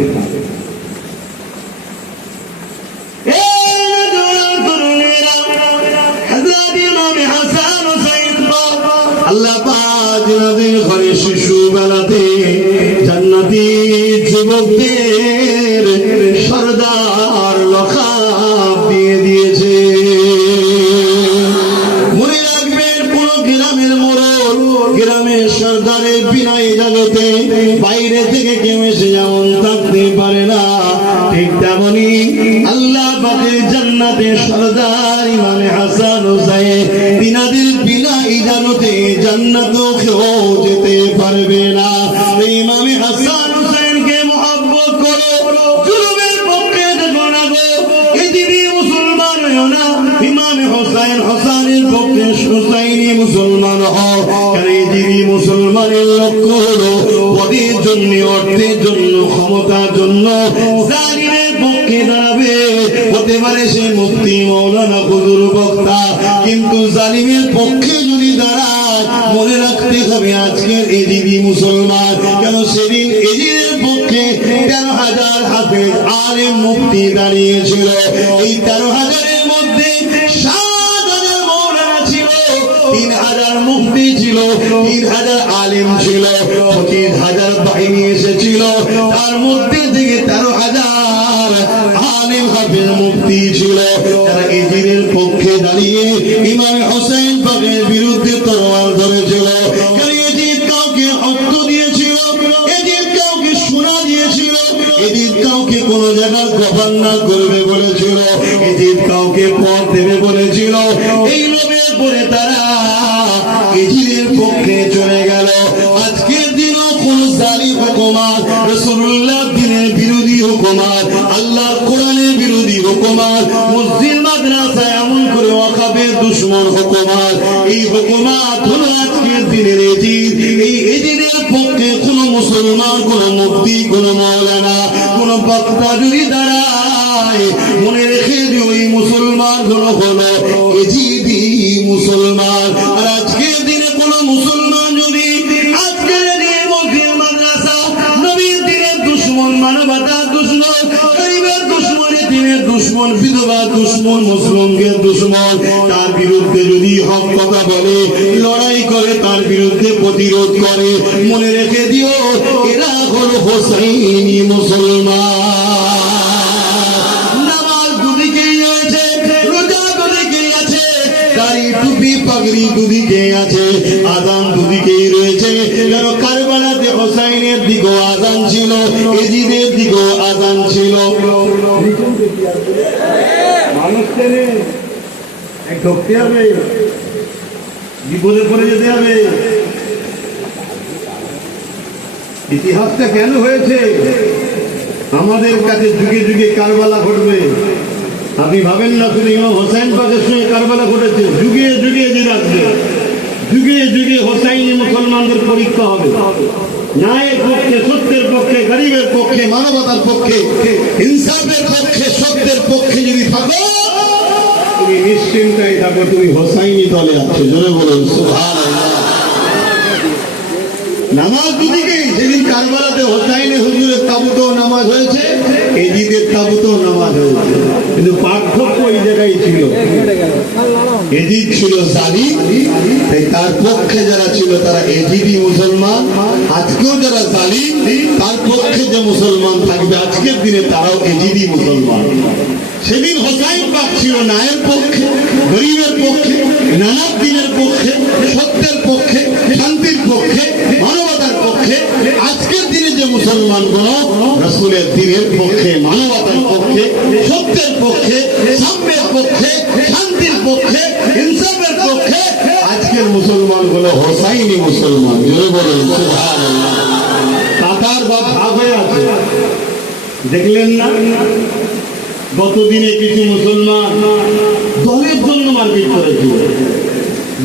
আল্লাহ পাক নবীর ঘরে শিশু বেলাতে জান্নাতি যুবকদের সরদার লখাব দিয়ে দিয়েছে। মনে রাখবেন, কোন গ্রামের মোড়ল, গ্রামের সরদারের বিনা ইজাজতে বাইরে থেকে কেউ এসে যেমন থাকতে পারে না, ঠিক তেমনি আল্লাহ পাকের জান্নাতের সরদার ইমামে হাসান হুসাইন তিনাদের বিনা ইজাজতে জান্নাতেও কেউ যেতে পারবে না। ইমামে হাসান হুসাইনকে মহব্বত করো, জুলুমের পক্ষে দেখো না গো, এদিকে মুসলমান হও না। ইমামে হোসাইন, হোসাইনের পক্ষে হুসাইনি মুসলমান হও। এদিকে মুসলমানের লক্ষ্য হলো পদের জন্য, অর্থের জন্য, ক্ষমতার জন্য জালিমের পক্ষে দাঁড়াবে। হতে পারে সে মুফতি, মাওলানা, হুজুর, বক্তা, কিন্তু জালিমের পক্ষে যদি দাঁড়ায়, মনে রাখতে হবে আজকের এজিদি মুসলমান। কেন সেদিন এজিদের পক্ষে 13,000 হাফেজ আলেম মুফতি দাঁড়িয়েছিল। এই 13,000-এর মধ্যে 7,000 মাওলানা ছিল, 3,000 মুফতি ছিল, 3,000 আলেম ছিল, 25,000 বাহিনী এসেছিল। তার মধ্যে থেকে 13,000 আলেম হাফেজ মুফতি ছিল। তারা এজিদের পক্ষে দাঁড়িয়ে ইমাম হোসেন পাকের বিরুদ্ধে তরোয়াল ধরেছিল। এজিদ কাউকে অর্থ দিয়েছিল, এজিদ কাউকে সোনা দিয়েছিল, এজিদ কাউকে কোন জায়গার গভর্নর করবে বলেছিল, এজিদ কাউকে পদ দেবে বলেছিল, এই লোভে পড়ে তারা এজিদের পক্ষে চলে গেল। আজকের দিনও কোন জালিম হুকুমত, রাসূলুল্লাহ দিনের বিরোধী হুকুমত, আল্লাহর কোরআনের বিরোধী হুকুমত, মসজিদ মাদ্রাসা এমন করে ওয়াকফের দুশমন হুকুমত, এই হুকুমত হলো আজকের দিনের এজিদ। এই এজিদের পক্ষে কোন মুসলমান, কোন মুফতি, কোন মাওলানা, কোন বক্তা যদি দাঁড়ায়, মনে রেখে দিও এই মুসলমান হলো এজিদি মুসলমান। আর আজকের দিনে কোন মুসলমান যদি আজকের দিনে মসজিদ মাদ্রাসা নবীর দিনের দুশমন, মানবতার দুশমন, গরিবের দুশমন, এতিমের দুশমন, বিধবা দুশমন, মুসলিমদের দুশমন, তার বিরুদ্ধে যদি হক কথা বলে, লড়াই করে, তার বিরুদ্ধে প্রতিরোধ করে, মনে রেখে দিও এরা হলো হোসাইনি মুসলমান। নামাজ দুদিকেই আছে, রোজা দুদিকেই আছে, দাড়ি টুপি পাগড়ি দুদিকে আছে, আযান দুদিকেই রয়েছে। যেন কারবালাতে হোসাইনের দিকেও আযান ছিল, এজিদের দিকেও আযান ছিল। মানুষ চেনে, ঢুকতে হবে, বিপদে পড়ে যেতে হবে। ইতিহাসটা কেন হয়েছে? আমাদের কাছে যুগে যুগে কারবালা ঘটবে। আপনি ভাবেন না শুধু ইমাম হোসেন পাকের সঙ্গে কারবালা ঘটেছে, যুগে যুগে যে রাখবে, যুগে যুগে হোসাইনি মুসলমানদের পরীক্ষা হবে। ন্যায়ের পক্ষে, সত্যের পক্ষে, গরিবের পক্ষে, মানবতার পক্ষে, ইনসাফের পক্ষে, সত্যের পক্ষে যদি থাকো, তুমি নিশ্চিন্তায় থাকো, তুমি হোসাইনি দলে আছো। জোরে বলুন সুবহানাল্লাহ। নামাজ দুদিকেই, সেদিন কারবালাতে হোসাইনে হুজুরের তাবুতেও নামাজ হয়েছে, এজিদের তাবুতেও নামাজ হয়েছে, কিন্তু পার্থক্য এই জায়গায় ছিল। এজিদ ছিল জালিম, তাই তার পক্ষে যারা ছিল তারা এজিদি মুসলমান। আজকেও যারা জালিম, তার পক্ষে যে মুসলমান থাকবে আজকের দিনে তারাও এজিদি মুসলমান। সেদিন হোসাইন পাক ছিল ন্যায়ের পক্ষে, গরিবের পক্ষে, নানাব দিনের পক্ষে, সত্যের পক্ষে, শান্তির পক্ষে, মানবতার পক্ষে। আজকের দিনে যে মুসলমানগণ রাসূলের দিনের পক্ষে, মানবতার পক্ষে, সত্যের পক্ষে, সাম্যের পক্ষে, শান্তির পক্ষে, ইনসাফের পক্ষে, আজকের মুসলমানগুলো হোসাইনি মুসলমান। জোরে বলুন সুবহানাল্লাহ। কাতার বা ভাগ হয়ে আছে, দেখলেন না? গতদিনে কিছু মুসলমান দলের জন্য মারপিট করেছে,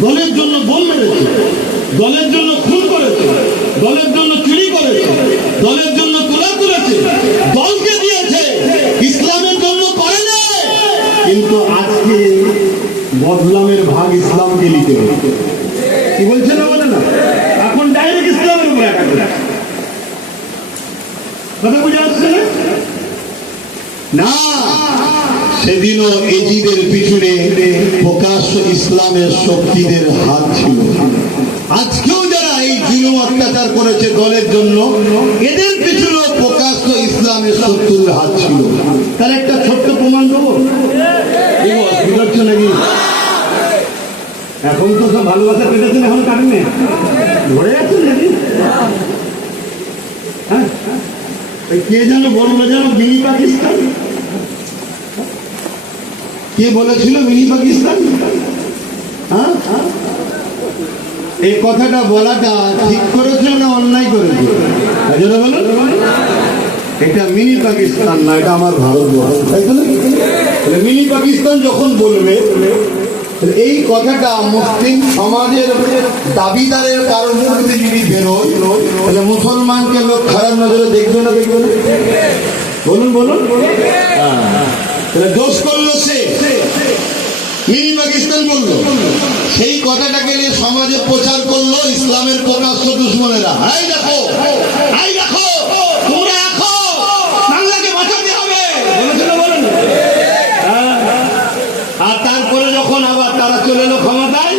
দলের জন্য বোম মেরেছে, দলের জন্য খুন করেছে, দলের জন্য চুরি করেছে, দলের জন্য তোলা তুলেছে, দলকে দিয়েছে, ইসলামের জন্য করে না। কিন্তু আজকে বদলামের ভাগ ইসলামকে নিতে হবে। কি বলছে না, বলে না? এখন ডাইরেক্ট ইসলামের উপরে কথা বুঝে আসছে না? সেদিনও এজিদের পিছনে প্রকাশ্য ইসলামের শক্তিদের হাত ছিল। আজকেও যারা এই জুলুম অত্যাচার করেছে দলের জন্য, এদের পিছনেও প্রকাশ্য ইসলামের শত্রুর হাত ছিল। তার একটা ছোট্ট প্রমাণ দেবো, বুঝাচ্ছ নাকি? এখন তো সব ভালোবাসা পেতেছেন, এখন কাটেন ধরে আছেন নাকি? হ্যাঁ, কে যেন বললো যেন মিনি পাকিস্তান, কে বলেছিল মিনি পাকিস্তান? হ্যাঁ, এই কথাটা বলাটা ঠিক করেছিল না অন্যায় করেছিল? এটা মিনি পাকিস্তান না, এটা আমার ভারতবর্ষ, তাই তো? মিনি পাকিস্তান যখন বলবে, এই কথাটা মুসলিম সমাজের দাবিদারের কারণ যদি বেরোয়, তাহলে মুসলমানকে লোক খারাপ নজরে দেখবে না, দেখবে না? বলুন বলুন। তাহলে দোষ করলো সে, মিনি পাকিস্তান বললো, সেই কথাটাকে নিয়ে সমাজে প্রচার করলো ইসলামের প্রকাশ্য দুশমনেরা। এই দেখো, এই দেখো, তোমরা দেখো, বাংলাকে বাঁচাতে হবে বলেছিল, বলেন। আর তারপরে যখন আবার তারা চলে এলো ক্ষমতায়,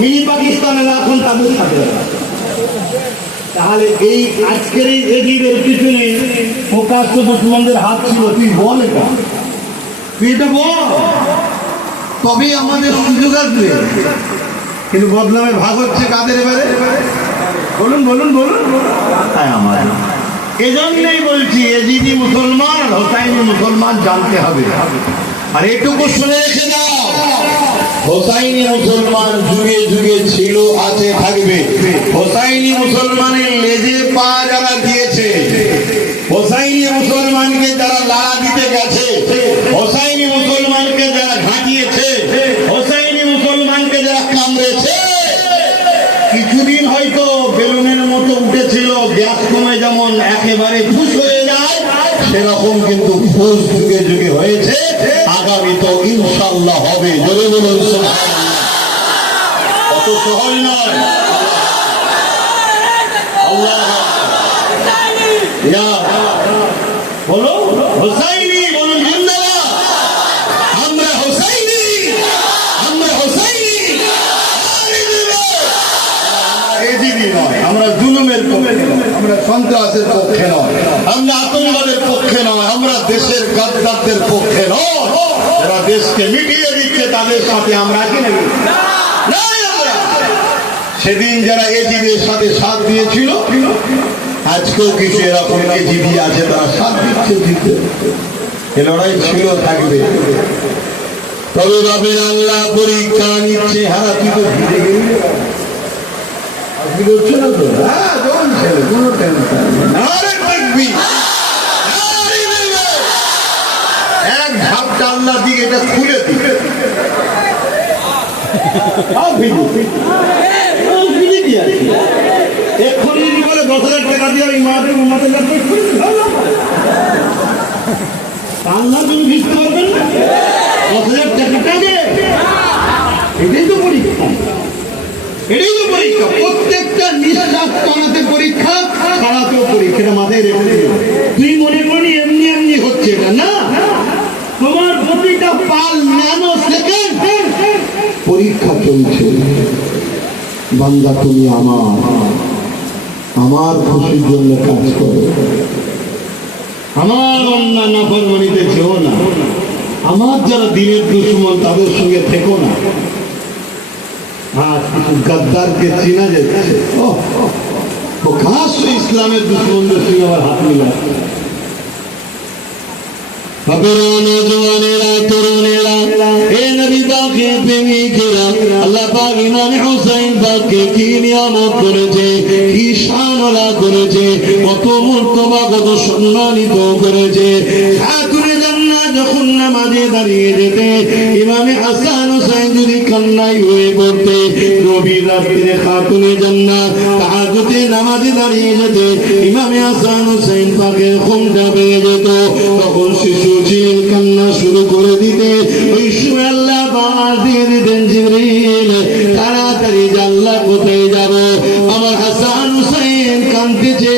মিনি পাকিস্তানেরা এখন তাদের সাথে। তাহলে এই আজকের এই এজিদের পিছনে প্রকাশ্য দুশমনদের হাত ছিল। তুই বল, এটা তুই এটা বল, তবেই আমাদের সুযোগ আসবে। কিন্তু বদনামে ভাগ হচ্ছে কাদের এবারে? বলুন বলুন বলুন। আমার এজন্যই বলছি এজিদি মুসলমান আর হোসাইনি মুসলমান জানতে হবে। আর এটুকু শুনে রেখে দাও, হোসাইনি মুসলমান যুগে যুগে ছিল, আছে, থাকবে। হোসাইনি মুসলমানের লেজে পা যারা দিয়েছে, হোসাইনি মুসলমানকে যারা লাড়া দিতে গেছে, হোসাইনি মুসলমানকে যারা ঘাঁটিয়েছে, হোসাইনি মুসলমানকে যারা কামড়েছে, কিছুদিন হয়তো বেলুনের মতো উঠেছিল, গ্যাস কমে যেমন একেবারে ফুস হয়ে যায়, সেরকম কিন্তু ফুস যুগে যুগে হয়েছে, আগামী তো ইনশাল্লাহ হবে। জোরে বলুন সুবহানাল্লাহ। অত সহজ নয়। আল্লাহ ইয়া বলো হোসাইনি বলুন জিন্দাবাদ। আমরা হোসাইনি, আমরা হোসাইনি। এজিদি নয়, আমরা জুলুমের পক্ষে নয়, আমরা সন্ত্রাসের পক্ষে নয়, আমরা আতঙ্কবাদের পক্ষে নয়, আমরা দেশের গাদ্দারদের পক্ষে নয়। যারা দেশকে মিটিয়ে দিচ্ছে তাদের সাথে আমরা কি নেব? সেদিন যারা এজিদের সাথে সাথ দিয়েছিল, আজকেও কিছু এরকম এজিদি আছে, তারা সাথ দিচ্ছে, দিতে এ লড়াই ছিল, থাকবে। তবে ভাবেন আল্লাহ পরীক্ষা নিচ্ছে। হারা তুই তো ভিজে গেলি, হচ্ছে না তো? হ্যাঁ, যখন ছেলে কোনো টেনশন নেই। এক ঝাপটা আল্লাহ দিকে এটা খুলে দিবে, এক্ষুনি যদি বলে 10,000 টাকা দিয়ে ওই মাঠের আল্লাহ তুমি ভিজতে পারবেন না? 10,000 টাকা দিয়ে এটাই তো পরীক্ষা, এটাই তো পরীক্ষা। প্রত্যেকটা নিঃশ্বাস টানাতে পরীক্ষা, খাওয়াতেও পরীক্ষা। এটা মাথায় রেখে দিও। তুই মনে করি এমনি এমনি হচ্ছে এটা না, তোমার প্রতিটা পাল ন্যানো সেকেন্ড পরীক্ষা চলছে। বান্দা তুমি আমার খুশির জন্য কাজ করো, আমার অন্যান্য নাফরমানিতে যেও না, আমার যারা দিনের দুশ্মন তাদের সঙ্গে থেকো না। আর গাদ্দারকে চেনা যাচ্ছে, ও খাস ইসলামের দুশ্মনদের সঙ্গে আবার হাত মিলায়। নজওয়ানেরা, তরুণেরা, এ নবী পাকের প্রেমিকেরা, আল্লাহ পাক ইমাম হুসাইন পাককে কি নিয়ামত করেছে, কি শানওয়ালা করেছে, কত মর্তবা, কত সম্মানিত করেছে। খাতুনে জান্নাত যখন নামাজে দাঁড়িয়ে যেতে, ইমামে হাসান হুসাইন যদি কান্নায় হয়ে পড়তে, নবীর রাত্রিরে খাতুনে জান্নাত তাহাজ্জুদে নামাজে দাঁড়িয়ে যেতে, ইমামে হাসান হুসাইন পাকের ঘুমটা পেয়ে যেত। তখন শিশু ছিলেন, কান্না শুরু করে দিতে, ওই সময় আল্লাহ বাবার দিয়ে দিতেন জিবরিল, তাড়াতাড়ি আল্লাহ কোথায় যাব, আমার হাসান হুসাইন কাঁদতেছে,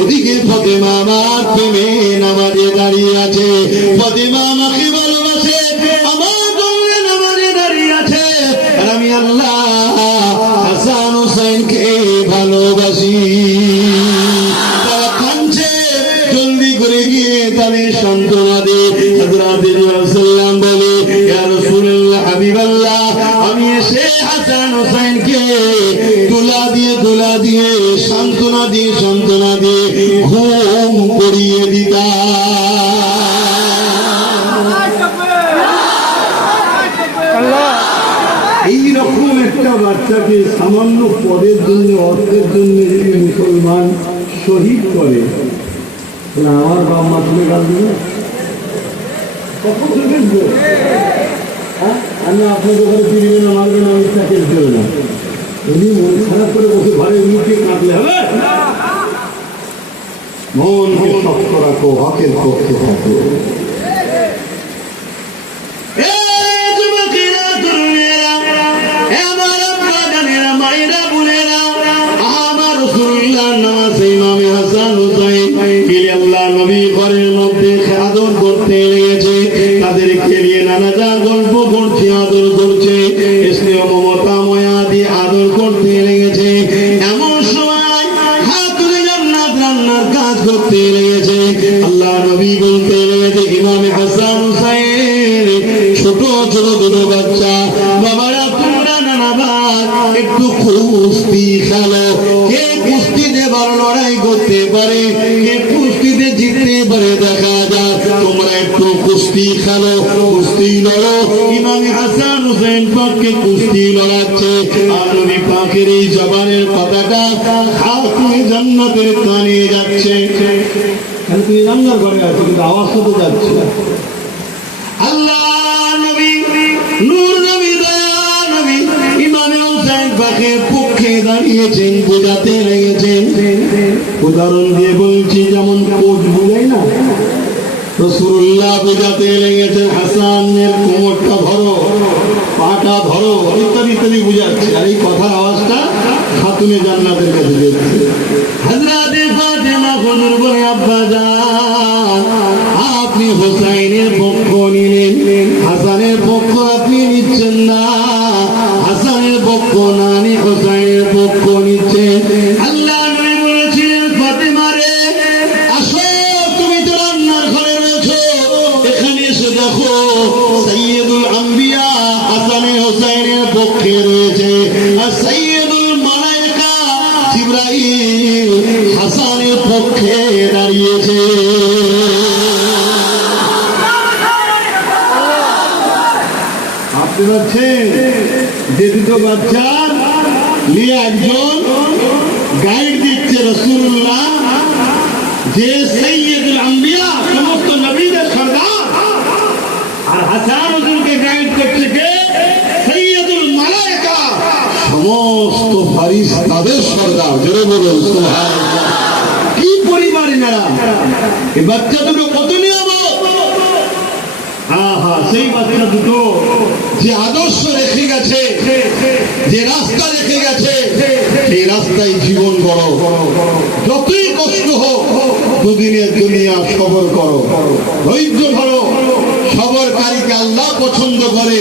ওদিকে ফাতেমা আমার প্রেমে নামাজে দাঁড়িয়ে আছে, ফাতেমা আমাকে ভালোবাসে, আমার জন্য নামাজে দাঁড়িয়ে আছে, আর আমি আল্লাহ হাসান হুসাইনকে ভালোবাসি। তারা কাঁদছে, জলদি করে গিয়ে তাদের সান্ত্বনা দে। হযরত রাসূলুল্লাহ বলে, ইয়া রাসূলুল্লাহ, হাবিবাল্লাহ, আমি এসে হাসান হুসাইনকে তুলা দিয়ে সান্ত্বনা দিয়ে ঘুম পড়িয়ে দিতাম। এইরকম একটা বাচ্চাকে সামান্য পদের জন্য, অর্থের জন্য যদি মুসলমান শহীদ করে, আমার বাপ মা তুলে গাল দিবে, আমি আপনাদের ঘরে ফিরবে না, মারবে না, ইচ্ছা খেলতে হবে না, উনি মন খারাপ করে বসে ঘরে উঠে কাঁদলে হবে? মনকে শক্ত রাখো, হকের পক্ষে থাকো। তাদেরকে নিয়ে নানা যা গল্প করছে, আদর করছে, স্নেহ মমতা ময়া দিয়ে আদর করতে লেগেছে। এমন সময় হাতুড়ে জান্নাত রান্নার কাজ করতে লেগেছে। আল্লাহ নবী বলতে লেগেছে, ইমামে হাসান হুসাইন, ছোট ছোট দুটো বাচ্চা, বাবারা তোমরা নানা ভাই একটু কুস্তি খেলো, কে কুস্তিতে বড় লড়াই করতে পারে, কে কুস্তি খেলো, কুস্তি লড়ো। ইমাম হাসান হুসেন পাককে কুস্তি লড়াচ্ছে, আর নবী পাকের এই জবানের কথাটা খাতুনে জান্নাতের কানে যাচ্ছে। তুমি রান্নার ঘরে আছো কিন্তু আওয়াজ তো যাচ্ছে। আল্লাহ নবী, নূর নবী, দয়া নবী ইমাম হুসেন পাকের পক্ষে দাঁড়িয়েছেন, বোঝাতে লেগেছেন। উদাহরণ দিয়ে বলছি, যেমন কোচ বুঝাই না, রাসূলুল্লাহ বোঝাতে লেগেছে হাসানের কোমরটা ধরো, পাটা ধরো, ইত্যাদি ইত্যাদি বুঝাচ্ছে। আর এই কথার আওয়াজটা খাতুনে জান্নাতের কাছে যাচ্ছে। হযরতে ফাতেমা হুজুর বলে, আব্বা জান আপনি হোসাইনের পক্ষ নিলেন, হাসানের পক্ষ আপনি নিচ্ছেন না। হাসানের পক্ষ না নিয়ে হোসাইনের পক্ষ নিচ্ছেন। আল্লাহ নবী বলেছিলেন, ফাতেমা রে আসো, তুমি তো রান্নার ঘরে রয়েছো, এখানে এসে দেখো সাইয়্যিদুল আম্বিয়া হাসানে হোসাইনের পক্ষে রয়েছে, আর সাইয়্যিদুল মালায়েকা জিবরাইল হাসানের পক্ষে দাঁড়িয়েছে। আপনি পাচ্ছেন যে দুটো বাচ্চা নিয়ে একজন গাইড দিচ্ছে রাসূলুল্লাহ, যে সাইয়্যিদুল আম্বিয়া সমস্ত নবীদের সরদার, আর হাসান হুজুরকে গাইড করছে কে? সাইয়্যিদুল মালায়েকা, সমস্ত ফারিস্তাদের সরদার। জোরে বলুন সুবহানাল্লাহ। কি পরিবার এনারা! এই বাচ্চা দুটো কত নিয়ামত! সেই বাচ্চা দুটো যে আদর্শ রেখে গেছে, যে রাস্তা রেখে গেছে, সেই রাস্তায় জীবন করো। যতই কষ্ট হোক দুদিনের দুনিয়া সবর করো, ধৈর্য ধরো। সবরকারীকে আল্লাহ পছন্দ করে,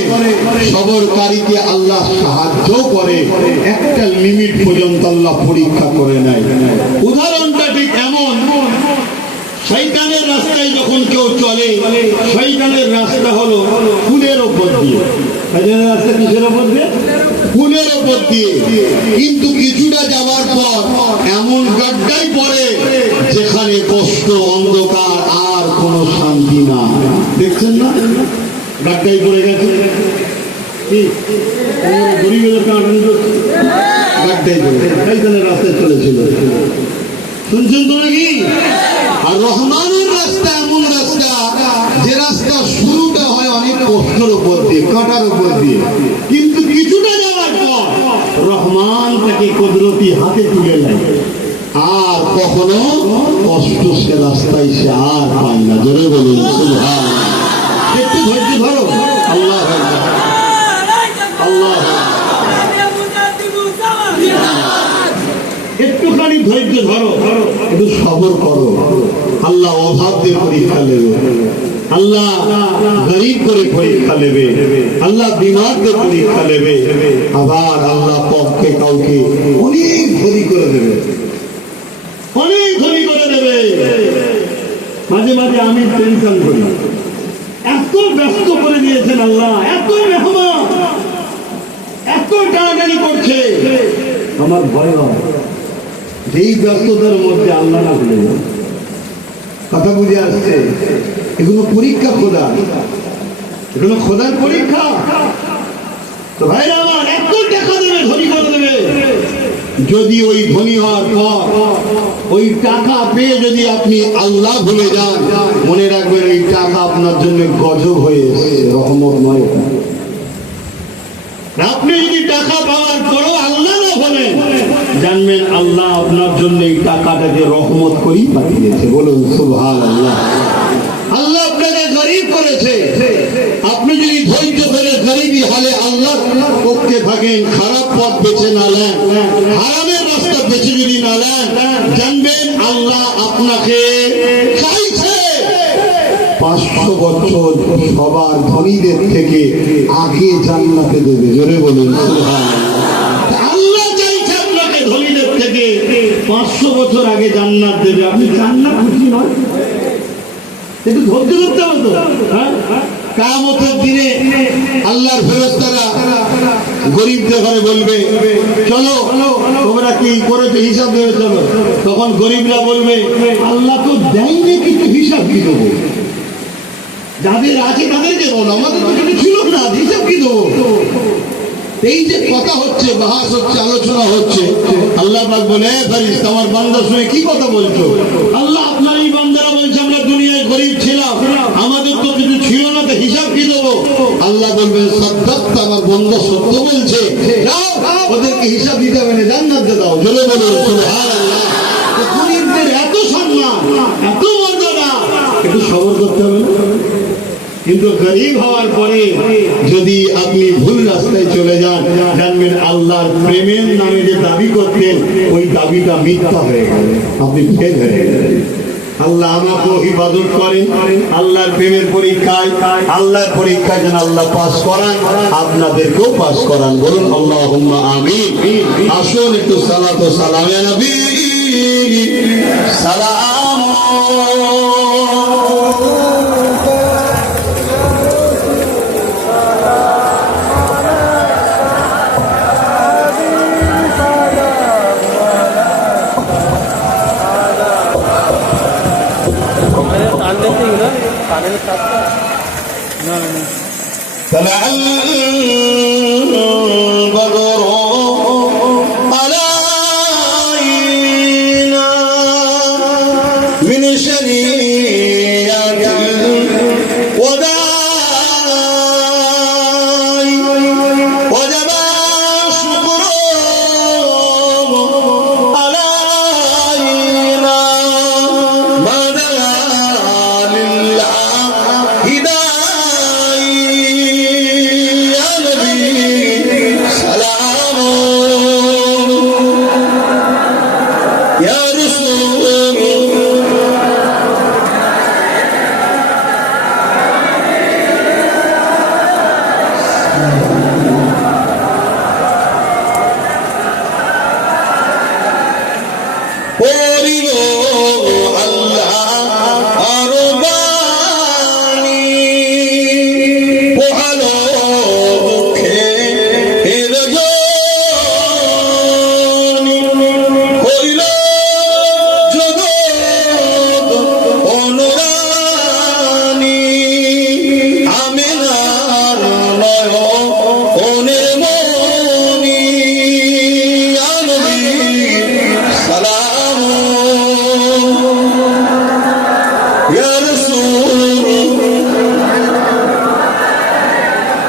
সবরকারীকে আল্লাহ সাহায্য করে। একটা লিমিট পর্যন্ত আল্লাহ পরীক্ষা করে নেয়। উদাহরণটা ঠিক এমন, শয়তানের রাস্তায় যখন কেউ চলে, শয়তানের রাস্তা হলো ফুলের ওপর দিয়ে। শয়তানের রাস্তা কিসের ওপর দিয়ে? ফুলের ওপর দিয়ে। কিন্তু কিছুটা যাওয়ার পর এমন গাড্ডাই পড়ে যেখানে কষ্ট, অন্ধকার, আর কোনো শান্তি না। দেখছেন না, গাড্ডাই পড়ে গেছে। কি গরিবের কারণে গাড্ডাই পড়ে শয়তানের রাস্তায় চলেছিল, শুনছেন তো নাকি? আর রহমানের রাস্তা এমন রাস্তা, যে রাস্তা শুরুটা হয় অনেক কষ্টের উপর দিয়ে, কাঁটার উপর দিয়ে, কিন্তু কিছুটা যাওয়ার পর রহমান তাকে কুদরতি হাতে তুলে নেয়, আর কখনো কষ্ট সে রাস্তায় সে আর পায় না। জোরে বলুন সুবহানাল্লাহ। একটু ধৈর্য ধরো। আল্লাহ আল্লাহ একটুখানি ধৈর্য ধরো, একটু সবর করো। আল্লাহ অভাবদের পরীক্ষা নেবে, আল্লাহ গরিব করে পরীক্ষা নেবে, আল্লাহ বিমারদের পরীক্ষা নেবে, আবার আল্লাহ পক্ষে কাউকে অনেক ধনী করে দেবে, অনেক ধনী করে দেবে। মাঝে মাঝে আমি টেনশন করি, এত ব্যস্ত করে দিয়েছেন আল্লাহ, এত মেহমান, এত টানাটানি করছে, আমার ভয় হয় যেই ব্যস্ততার মধ্যে আল্লাহ না ভুলে যায়। কথা বুঝে আসছে? এগুলো পরীক্ষা খোদা, এগুলো খোদার পরীক্ষা। তো ভাইরা আমার, এত টাকা দেবে, ধনী করে দেবে, যদি ওই ধনী হওয়ার পর ওই টাকা পেয়ে যদি আপনি আল্লাহ ভুলে যান, মনে রাখবেন এই টাকা আপনার জন্য গজব হয়ে এসেছে, রহমত নয়। আপনি যদি টাকা পাওয়ার পরও আল্লাহ না বলেন, জানবেন আল্লাহ আপনার জন্য এই টাকাটাকে রহমত করেই পাঠিয়েছে। বলুন সুবহানাল্লাহ। আল্লাহ আপনাকে গরিব করেছে, আপনি যদি ধৈর্য ধরে গরিবী হালে আল্লাহর পক্ষে থাকেন, খারাপ পথ বেছে না নেন, হারামের রাস্তা বেছে যদি না নেন, জানবেন আল্লাহ আপনাকে চাইছে 500 বছর সবার ধনীদের থেকে আগে জান্নাতে দেবে। জোরে বলুন সুবহানাল্লাহ। আল্লাহ চাইছে আপনাকে ধনীদের থেকে 500 বছর আগে জান্নাত দেবে। আপনি জান্নাত খুশি নয়? একটু ধৈর্য ধরতে হবে তো। কিয়ামতের দিনে আল্লাহর ফেরেশতারা গরিবদের ঘরে বলবে, চলো তোমরা কি করেছো হিসাব দেবে চলো। তখন গরিবরা বলবে, আল্লাহ তো দেয়নি, কিন্তু হিসাব কি দেবো? যাদের আছে তাদেরকে বলো, আমাদের তো কিছু ছিল না, হিসাব কি দেবো? এই যে কথা হচ্ছে, বাহাস হচ্ছে, আলোচনা হচ্ছে, আল্লাহ পাক বলে ফারিস্তা আমার বান্দা শুনে কি কথা বলছো? আল্লাহ আপনার এই বান্দারা বলছে আমরা দুনিয়ায় গরিব ছিলাম, আমাদের তো কিছু ছিল না, তো হিসাব কি দেবো? আল্লাহ বলবে সাদ্দাক্ত, আমার বান্দা সত্য বলছে, যাও ওদেরকে হিসাব দিতে হবে না, জান্নাতে দাও। জোরে বলো সুবহানাল্লাহ। গরিবদের এত সম্মান, এত মর্যাদা, একটু সবর করতে হবে না? কিন্তু গরিব হওয়ার পরে যদি আপনি ভুল রাস্তায় চলে যান, জানবেন আল্লাহর প্রেমের নামে যে দাবি করতেন ওই দাবিটা মিথ্যা হয়ে গেল, আপনি ফেল হয়ে গেলেন। আল্লাহ আমাকে ইবাদত করেন, আল্লাহর প্রেমের পরীক্ষায়, আল্লাহর পরীক্ষায় যেন আল্লাহ পাস করান, আপনাদেরকেও পাস করান। বলুন আল্লাহুম্মা আমিন। আসুন একটু সালাত ও সালাম ইয়া নবী সালাম। طلع البدر علينا من شنيعة الوداع وجب الشكر علينا ما دعا لله هداية. يا نبي سلام، يا رسول পড়িল আল্লাহ আরো বাণী, পোহালো দুঃখে এর জনি, হইল জগৎ অনুরানী, আমিনার নয়নের মনি। ইয়া নবী সালাম, ইয়া রাসূল,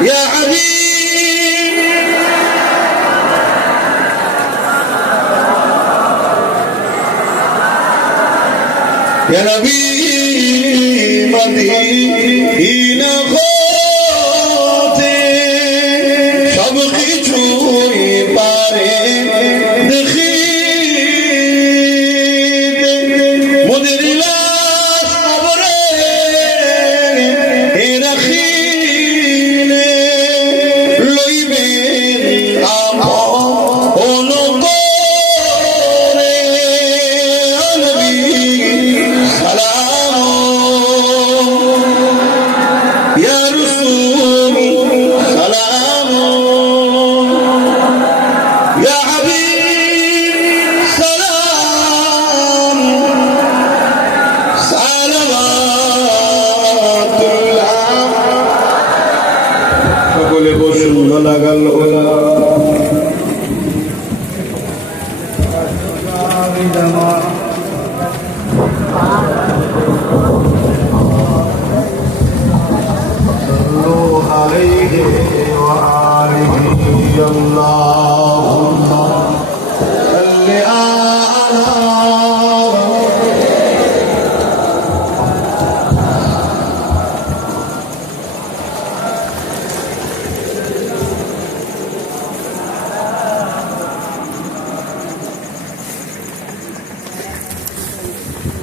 ইয়া হাবিব, ইয়া নবী মদিনা হতে সব কিছুই পারে দেখিতে, মোদের লাশ কবরে রাখিলে লইবেন আপন করে। নবী সালাম, ইয়া রাসূল সালাম, ইয়া হাবিব সালাম, সালাওয়াতুল্লাহ। সকলে বসুন, লাগাল ওলা صلوا عليه وآله اللهم صل على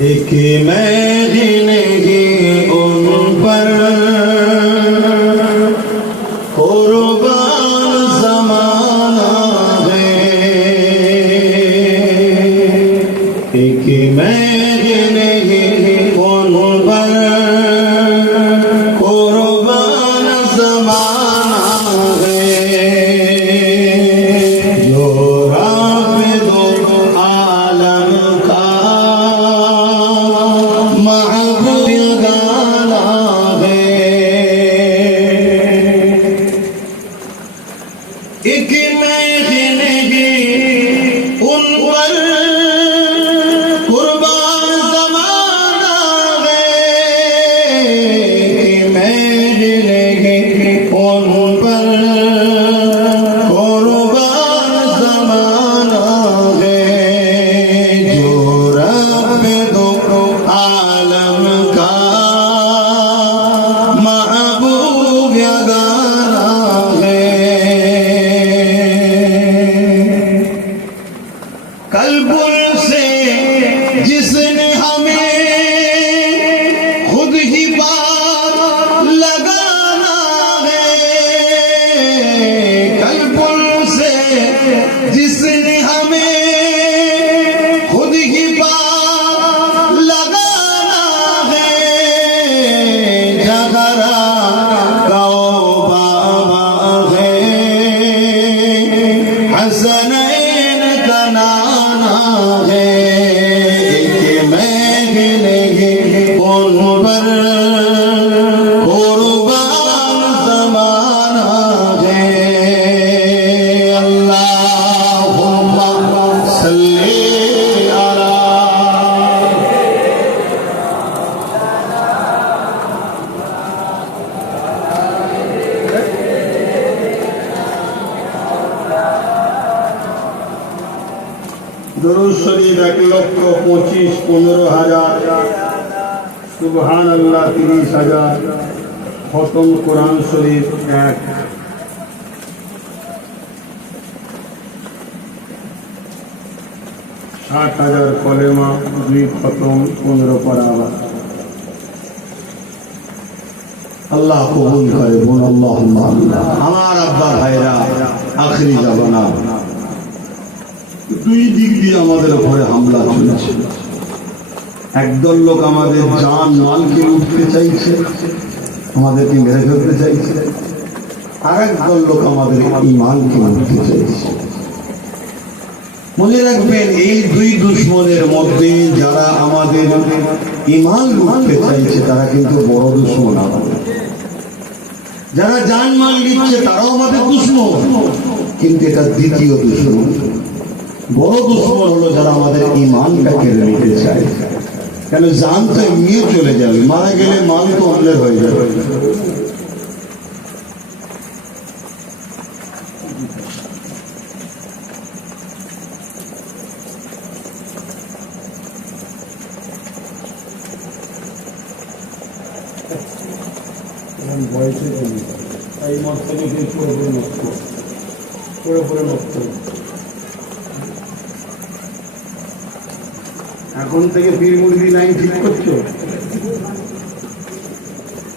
एक महने उन पर कुर्बान ज़माना है, एक महने उन पर कुर्बान ज़माना है, जो राफ़िदो आलम का महबूब मिलेंगे उन पर कुर्बान ज़माना है जो रब दो आलम का महबूब यगाना है। कल्बुल से जिसने हमें खुद ही पार लगाना है। कल्बुल से जिसने हमें खुद ही पार लगाना है। झगड़ा गाओ बाबा है हसनैन का नाना है कि महफिलेंगे उन पर कुर्बान ज़माना है। अल्लाहुम्मा सल्ली अला দরুদ শরীফ 1,25,15,000 সুবহানাল্লাহ 30,000 খতম কোরআন শরীফ 1 60,000 কলেমা 2 খতম 15 পারা। আল্লাহ কবুল করে বোন আল্লাহুম্মা আমিন। আমার আব্বা ভাইরা আখেরি জামানা দুই দিক দিয়ে আমাদের উপরে হামলা চলছে। একদল লোক আমাদের জান মালকে উঠতে চাইছে, আমাদেরকে মেরে ফেলতে চাইছে। আর একদল লোক আমাদের ঈমানকে উঠতে চাইছে। মনে রাখবেন এই দুই দুশমনের মধ্যে যারা আমাদের ঈমান লুটতে চাইছে তারা কিন্তু বড় দুশমন আমাদের। যারা জান মাল দিচ্ছে তারাও আমাদের দুশমন, কিন্তু এটা দ্বিতীয় দুশমন। বড় দুশমন হলো যারা আমাদের ঈমানটা কেড়ে নিতে চায়। কেন জান তো এমনিও চলে যাবে, মারা গেলে মাল তো অন্যের হয়ে যাবে। এই মত থেকে পড়ে পড়ে নষ্ট এখন থেকে পীর মুরগি লাইন ঠিক করছো?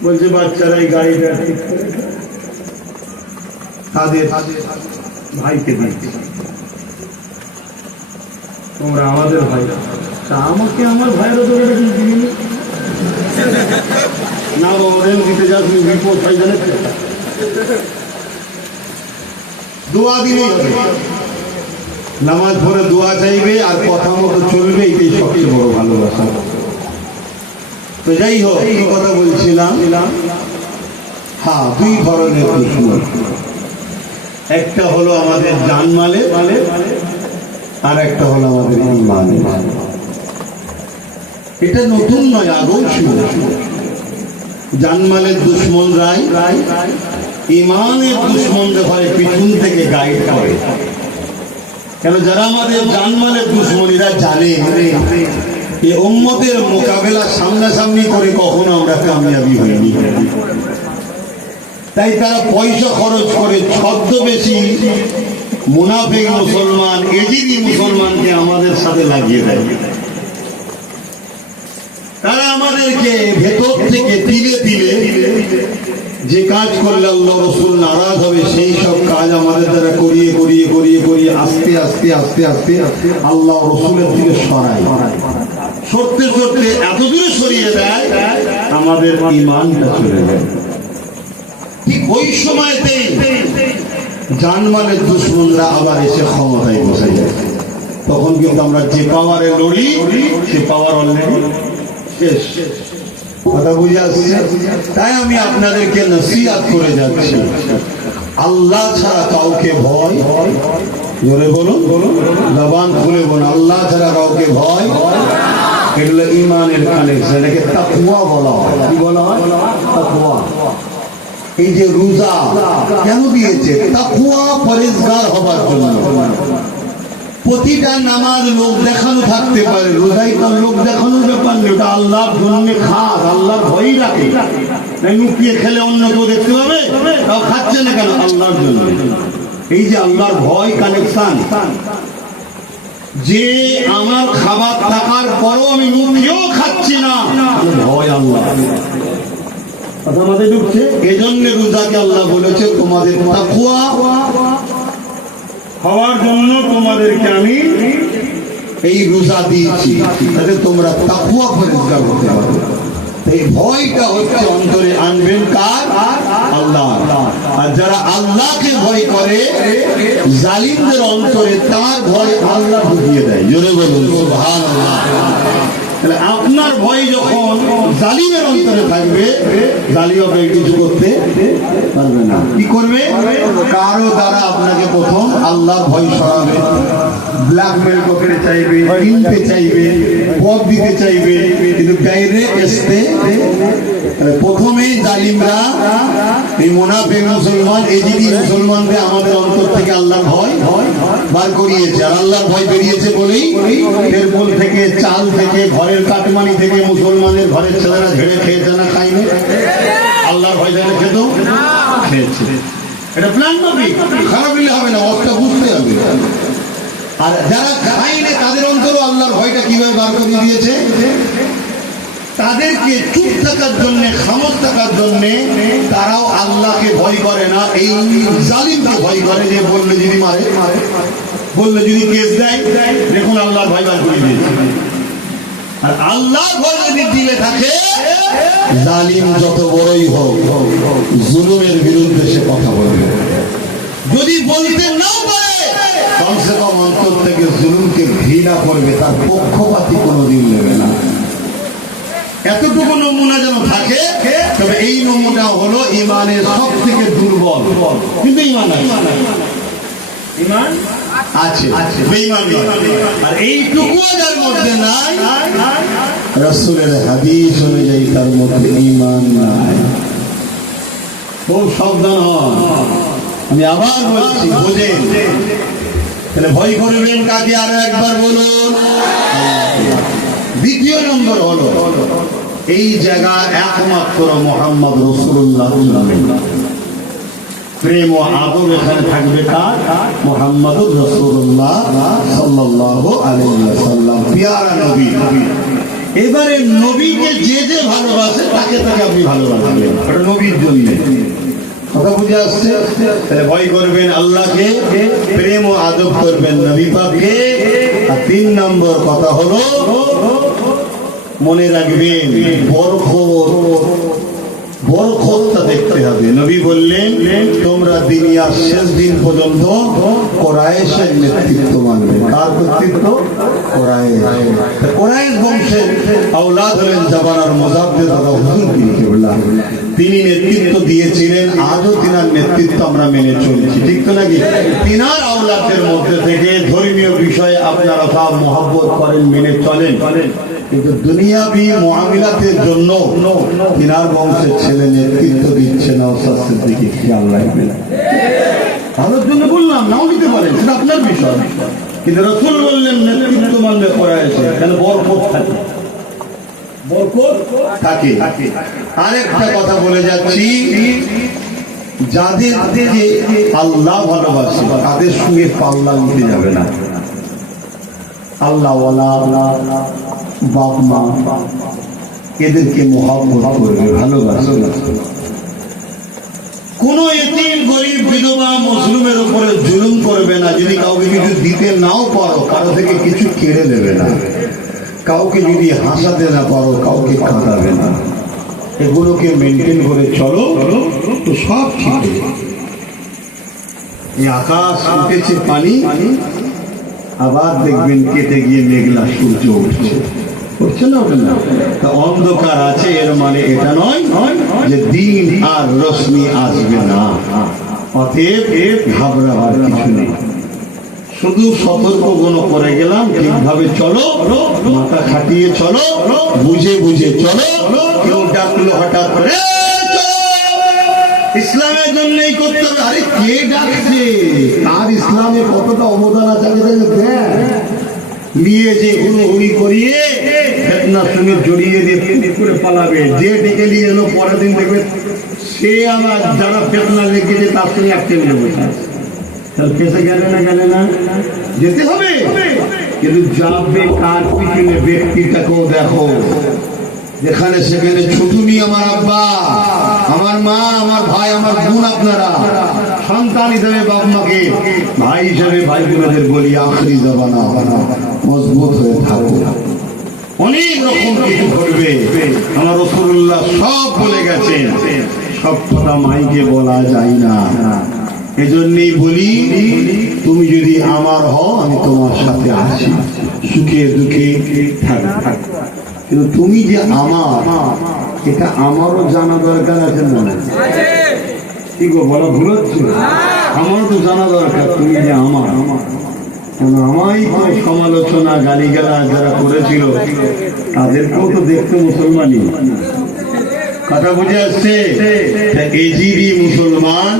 বলছে বাচ্চারা এই গাড়িটা ঠিক করে তাদের ভাইকে দিচ্ছে। তোমরা আমাদের ভাই, তা আমাকে আমার ভাইয়েরও তো এটা কিন্তু দিবি না। ওদের দিতে যা তুমি বিপদ ভাই জানাচ্ছ। দোয়া দিলেই হবে, নামাজ পড়ে দোয়া চাইবে আর কথা মতো চলবে, এটাই সবচেয়ে বড় ভালোবাসা। তো যাই হোক, এই কথা বলছিলাম। হ্যাঁ, দুই ধরনের দুশমন। একটা হলো আমাদের জানমালে, আর একটা হলো আমাদের ঈমানে। এটা নতুন নয়, আগেও ছিল। জানমালের দুশমনরাই ঈমানের দুশমনদের হয় পিছন থেকে গাইড করে। কেন যারা আমাদের জানমালের দুশমনীরা জানে এই উম্মতের মোকাবেলা সামনাসামনি করে কখনো আমরা কামিয়াবি হইনি, তাই তারা পয়সা খরচ করে ছদ্মবেশী মুনাফিক মুসলমান, এজিদি মুসলমানকে আমাদের সাথে লাগিয়ে দেয়। তারা আমাদেরকে ভেতর থেকে তিলে তিলে যে কাজ করলে আল্লাহ রসুল নারাজ হবে সেই সব কাজ আমাদের দ্বারা করিয়ে করিয়ে করিয়ে করিয়ে আস্তে আস্তে আস্তে আস্তে আল্লাহ রসুলের দিকে সরায়। সরতে সরতে এত দূরে সরিয়ে দেয় আমাদের ঈমানটা চলে যায়। ঠিক ওই সময়তেই জানমালের দুশমনরা আবার এসে ক্ষমতায় বসে যায়। তখন কিন্তু আমরা যে পাওয়ারে লড়ি সে পাওয়ার অলরেডি শেষ। কথা বুঝে আসছে? তাই আমি আপনাদেরকে নসিহত করে যাচ্ছি, আল্লাহ ছাড়া কাউকে ভয়, জোরে বলুন, জবান খুলে বলুন, আল্লাহ ছাড়া কাউকে ভয়। এগুলো ঈমানের কানেকশন, এটাকে তাকওয়া বলা হয়। কি বলা হয়? তাকওয়া। এই যে রোজা কেন দিয়েছে? তাকওয়া পরেজগার হবার জন্য। প্রতিটা নামাজ লোক দেখানো থাকতে পারে, রোজাই তো লোক দেখানোর ব্যাপার নেই, ওটা আল্লাহর জন্য খাস, আল্লাহর ভয়ই রাখে। লুকিয়ে খেলে অন্য কেউ দেখতে পাবে, তাও খাচ্ছে না কেন? আল্লাহর জন্য। এই যে আল্লাহর ভয় কানেকশন, যে আমার খাবার থাকার পরও আমি মুখেও খাচ্ছি না, ভয় আল্লাহ। কথা মাথায় ঢুকছে? এজন্য রোজাকে আল্লাহ বলেছে তোমাদের তাকওয়া হওয়ার জন্য তোমাদেরকে আমি এই রোজা দিয়েছি, যাতে তোমরা তাকওয়া পরিষ্কার হতে পারো। এই ভয়টা হচ্ছে অন্তরে আনবেন কার? আল্লাহ। আর যারা আল্লাহকে ভয় করে, জালিমদের অন্তরে তার ভয় আল্লাহ ঢুকিয়ে দেয়। জোরে বলুন সুবহানাল্লাহ। তাহলে আপনার ভয় যখন জালিমের অন্তরে থাকবে, জালিম আপনাকে কিছু করতে পারবে না। কি করবে? কারো দ্বারা আপনাকে প্রথম আল্লাহর ভয় সরাবে, ব্ল্যাকমেল করতে চাইবে, কিনতে চাইবে, পদ দিতে চাইবে, কিন্তু বাইরে আসতে প্রথমেই জালিমরা এই মুনাফিক মুসলমান, এজিদি মুসলমানকে আমাদের অন্তর থেকে আল্লাহর ভয় বার করিয়েছে। আর আল্লাহর ভয় বেরিয়েছে বলেই তেরপোল থেকে, চাল থেকে, ঘরের কাটমানি থেকে মুসলমানের ঘরের ছেলেরা ঝেড়ে খেয়েছে না খায়নি? আল্লাহর ভয় যারা খেত খেয়েছে। এটা প্ল্যান নবী, খারাপ হলে হবে না, অবস্থা বুঝতে হবে। আর যারা খায়নি তাদের অন্তরও আল্লাহর ভয়টা কিভাবে বার করে দিয়েছে? তাদেরকে চুপ থাকার জন্য, খামোশ থাকার জন্য তারাও আল্লাহকে ভয় করে না, এই জালিমকে ভয় করে। যে বললে যদি মারে, বললে যদি কেস দেয়, দেখুন আল্লাহর ভয় বার করে দিয়েছে। আর আল্লাহর ভয় যদি দিলে থাকে, জালিম যত বড়ই হোক, জুলুমের বিরুদ্ধে সে কথা বলবে। যদি বলতে না পারে, কমসে কম অন্তর থেকে জুলুমকে ঘৃণা করবে, তার পক্ষপাতী কোনোদিন নেবে না। এতটুকু নমুনা যেন থাকে। তবে এই নমুনা হলো ইমানের সব থেকে দুর্বল, কিন্তু ইমান আছে, বেঈমান নয়। আর এইটুকু যার মধ্যে নাই, রাসূলের হাদিস অনুযায়ী তার মধ্যে ঈমান নাই। খুব সাবধান হন। আমি আবার বলছি, বোঝেন। তাহলে ভয় করবেন কাকে? আরো একবার বলুন। দ্বিতীয় নম্বর হলো, এই জায়গা একমাত্র মুহাম্মদ রাসূলুল্লাহ প্রেম ও আদর এখানে থাকবে কার? মুহাম্মদুর রাসূলুল্লাহ সাল্লাল্লাহু আলাইহি ওয়াসাল্লাম, প্যারা নবী। এবারে নবীকে যে যে ভালোবাসে তাকে তাকে আপনি ভালোবাসবেন, এটা নবীর জন্য। কথা বুঝে আসছে? তাহলে ভয় করবেন আল্লাহকে, প্রেম ও আদর করবেন নবী পাককে। আর 3 নম্বর কথা হলো, মনে রাখবেন বরকতটা দেখতে হবে। নবী বললেন, তোমরা দুনিয়ার শেষ দিন পর্যন্ত কুরাইশের নেতৃত্ব মানবে। কার নেতৃত্ব? কুরাইশ বংশের আওলাদ হলেন জাবানার মুজাদ্দিদ দাদা হুজুর কিবলা। তিনি নেতৃত্ব দিয়েছিলেন, আজও তিনার নেতৃত্ব আমরা মেনে চলছি, ঠিক তো নাকি? তিনার আওলাদের মধ্যে থেকে ধর্মীয় বিষয়ে আপনারা সব মহব্বত করেন, মেনে চলেন, কিন্তু দুনিয়াবি মুআমিলাতের জন্য তিনার বংশের ছেলে নেতৃত্ব দিচ্ছে না। ওস্তাদ সিদ্দিকী খেয়াল রাখবেন। ভালোর জন্য বললাম, নাও দিতে পারেন, সেটা আপনার বিষয়। কিন্তু রাসূল বললেন নেতৃত্ব মানবে কুরাইশে, কেন? বরকত থাকে, বরকত থাকে। আরেকটা কথা বলে যাচ্ছি, যাদেরকে আল্লাহ ভালোবাসে তাদের সঙ্গে পাল্লা নিতে যাবে না। আল্লাহ ওয়ালা, বাপ মা, এদেরকে মহব্বত করবে, ভালোবাসবে। কোন এতিম, গরিব, বিধবা, মজলুমের উপরে জুলুম করবে না। যদি কাউকে কিছু দিতে নাও পারো, কারো থেকে কিছু কেড়ে নেবে না। কাউকে যদি হাসাতে না পারো, কাউকে কাঁদাবে না। এগুলোকে মেনটেন করে চলো, তো সব ঠিক। এই আকাশ উঠেছে পানি, আবার দেখবেন কেটে গিয়ে মেঘলা সূর্য উঠছে, উঠছে না? ওঠে না? তা অন্ধকার আছে, এর মানে এটা নয় যে দিন আর রশ্মি আসবে না। অতএব ঘাবড়াবার কিছু নেই। শুধু সতর্ক করে গেলাম, ঠিকভাবে চলো, মাথা খাটিয়ে চলো, বুঝে বুঝে চলো। কেউ ডাকলো হঠাৎ করে, ইসলামের জন্যই করতে হবে। আরে কে ডাকছে, তার ইসলামে কতটা অবদান আছে আগে থেকে দেখ। নিয়ে যে হুড়োহুড়ি করিয়ে ফেতনার সঙ্গে জড়িয়ে দিয়ে করে পালাবে, যে ডেকে নিয়ে এলো পরের দিন দেখবে সে আবার যারা ফেতনা লেগেছে তার সঙ্গে এক টেবিলে বসে আছে। তাহলে ফেসে গেলে না যেতে হবে, কিন্তু যাবে কার পিছনে ব্যক্তিটাকেও দেখো। যেখানে সেখানে ছুটুনি আমার আব্বা, আমার মা, আমার ভাই, আমার বোন, আপনারা সন্তান হিসেবে বাপ মাকে, ভাই হিসেবে ভাই বোনদের বলি আখরি জবানা মজবুত হয়ে থাকো। অনেক রকম কিছু ঘটবে, আমার রাসূলুল্লাহ সব বলে গেছেন, সব কথা মাইকে বলা যায় না। এজন্যই বলি তুমি যদি আমার হও আমি তোমার সাথে আছি, সুখে দুঃখে থাক। কিন্তু তুমি যে আমার, এটা আমারও জানা দরকার আছে না? কি গো বলা ভুল হচ্ছে? আমারও তো জানা দরকার তুমি যে আমার। আমায় তো সমালোচনা গালিগালা যারা করেছিল তাদেরকেও তো দেখতে মুসলমানই। কথা বুঝে আসছে? এজিরি মুসলমান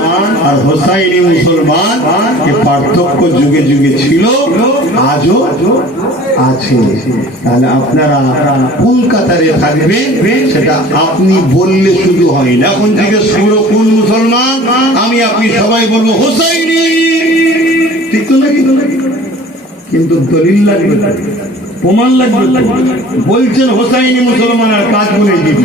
আর হোসাইনি মুসলমান এ পার্থক্য যুগে যুগে ছিল, আজও আছে। তাহলে আপনারা কলকাতারে থাকবেন, সেটা আপনি বললে শুধু হয় না। এখন থেকে শুরু কোন মুসলমান, আমি আপনি সবাই বলবো হোসাইনি, ঠিক তো নাকি? কিন্তু দলিল লাগবে, প্রমাণ লাগবে। বলছেন হোসাইনি মুসলমান আর কাজ বলে দিবি,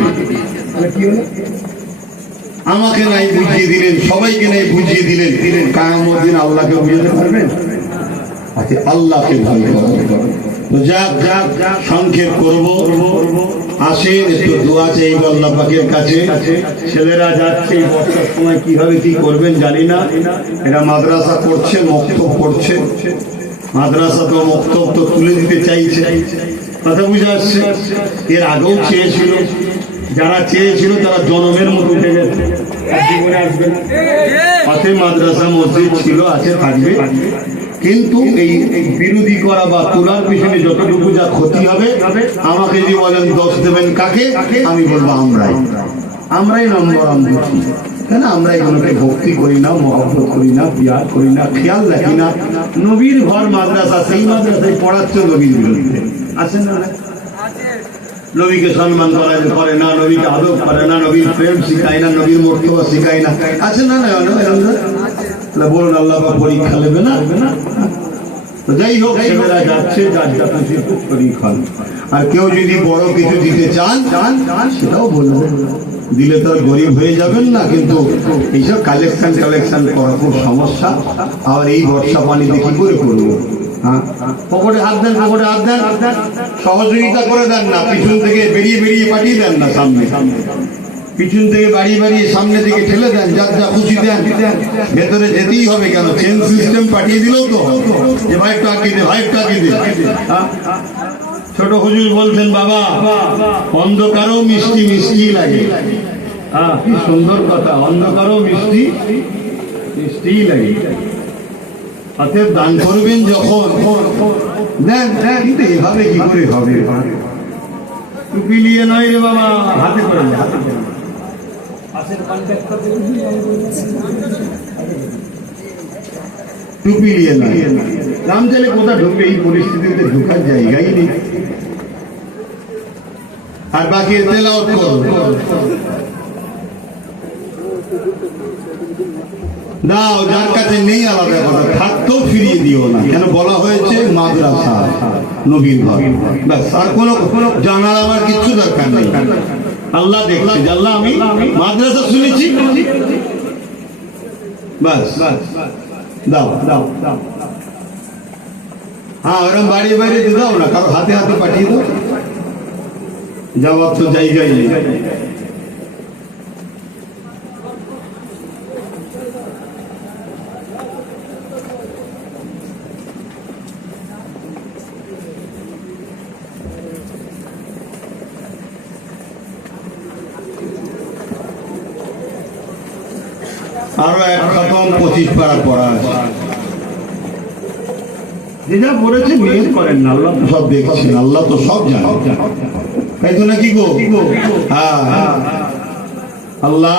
আমাকে নাই বুঝিয়ে দিলেন, সবাইকে নাই বুঝিয়ে দিলেন, কিয়ামতের দিন আল্লাহকে বুঝাতে পারবেন? আচ্ছা, আল্লাহকে ভয় করো। তো যাক সংক্ষেপ করব, আসেন একটু দোয়া চাইব আল্লাহ পাকের কাছে। ছেলেরা যাচ্ছে এই বর্ষার সময়, কিভাবে কি করবেন জানি না। এরা মাদ্রাসা করছে, মক্তব করছে, মাদ্রাসা তো মক্তব তো তুলে দিতে চাইছে। কথা বুঝে আসছে? এর আগেও চেয়েছিল, যারা চেয়েছিল তারা জনমের মতো উঠে গেছে, জীবনে আসবে না। পাশে মাদ্রাসা মসজিদ ছিল, আছে, থাকবে, কিন্তু এই বিরোধী করা বা তোলার পিছনে যতটুকু যা ক্ষতি হবে, আমাকে যদি বলেন দোষ দেবেন কাকে, আমি বলবো আমরাই নম্বর দিচ্ছি। কেন আমরা এগুলোকে ভক্তি করি না, মহব্বত করি না, পিয়ার করি না, খেয়াল রাখি না। নবীর ঘর মাদ্রাসা, সেই মাদ্রাসায় পড়াচ্ছে নবীর বিরুদ্ধে, আছেন না? নবীকে সম্মান করা করে না, নবীকে আদব করে না, নবীর প্রেম শিখায় না, নবীর মর্তবা শিখায় না, আছে না? বলুন আল্লাহ বা পরীক্ষা নেবে না? যাই হোক, ছেলেরা যাচ্ছে, যার যা খুশি পরীক্ষা। আর কেউ যদি বড় কিছু দিতে চান সেটাও বলবেন, দিলে তো আর গরিব হয়ে যাবেন না। কিন্তু এইসব কালেকশন করা খুব সমস্যা। আর এই বর্ষা পানিতে কি করে করবো? পকেটে হাত দেন, সহযোগিতা করে দেন না, পিছন থেকে বেরিয়ে পাঠিয়ে দেন না, সামনে পিছন থেকে বাড়িয়ে সামনে থেকে ঠেলে দেন, যার যা খুশি দেন। ভেতরে যেতেই হবে কেন? চেন সিস্টেম পাঠিয়ে দিলেও তো যে ভাই টাকি দে, ছোট হুজুর বলছেন, বাবা অন্ধকারও মিষ্টি মিষ্টি লাগে। কি সুন্দর কথা, অন্ধকারও মিষ্টি মিষ্টি লাগে। অতএব দান করবেন যখন দেন, কিন্তু এভাবে কি করে হবে? টুপি নিয়ে নয় রে বাবা, হাতে করে টুপি নিয়ে নয়। রাম চালে কোথা ঢুকবে? এই পরিস্থিতিতে ঢোকার জায়গাই নেই। আর বাকি তেলাওয়াত করো, দাও, যার কাছে নেই আলাদা কথা, থাকতেও ফিরিয়ে দিও না। কেন বলা হয়েছে মাদ্রাসা, নবীর ঘর, ব্যাস। আর কোনো জানার আমার কিচ্ছু দরকার নেই। আল্লাহ দেখছে, আল্লাহ আমি মাদ্রাসা শুনেছি, ব্যাস দাও। হ্যাঁ, ওরকম বাড়ি দিয়ে দাও না, কারো হাতে পাঠিয়ে দাও, যাওয়ার তো জায়গায় নেই। আরো এক খতম 25 পারা পড়া আছে, যে যা পড়েছে মেয়ে করেন না, আল্লাহ তো সব দেখছেন, আল্লাহ তো সব জানেন, তাই তো নাকি গো? হ্যাঁ, আল্লাহ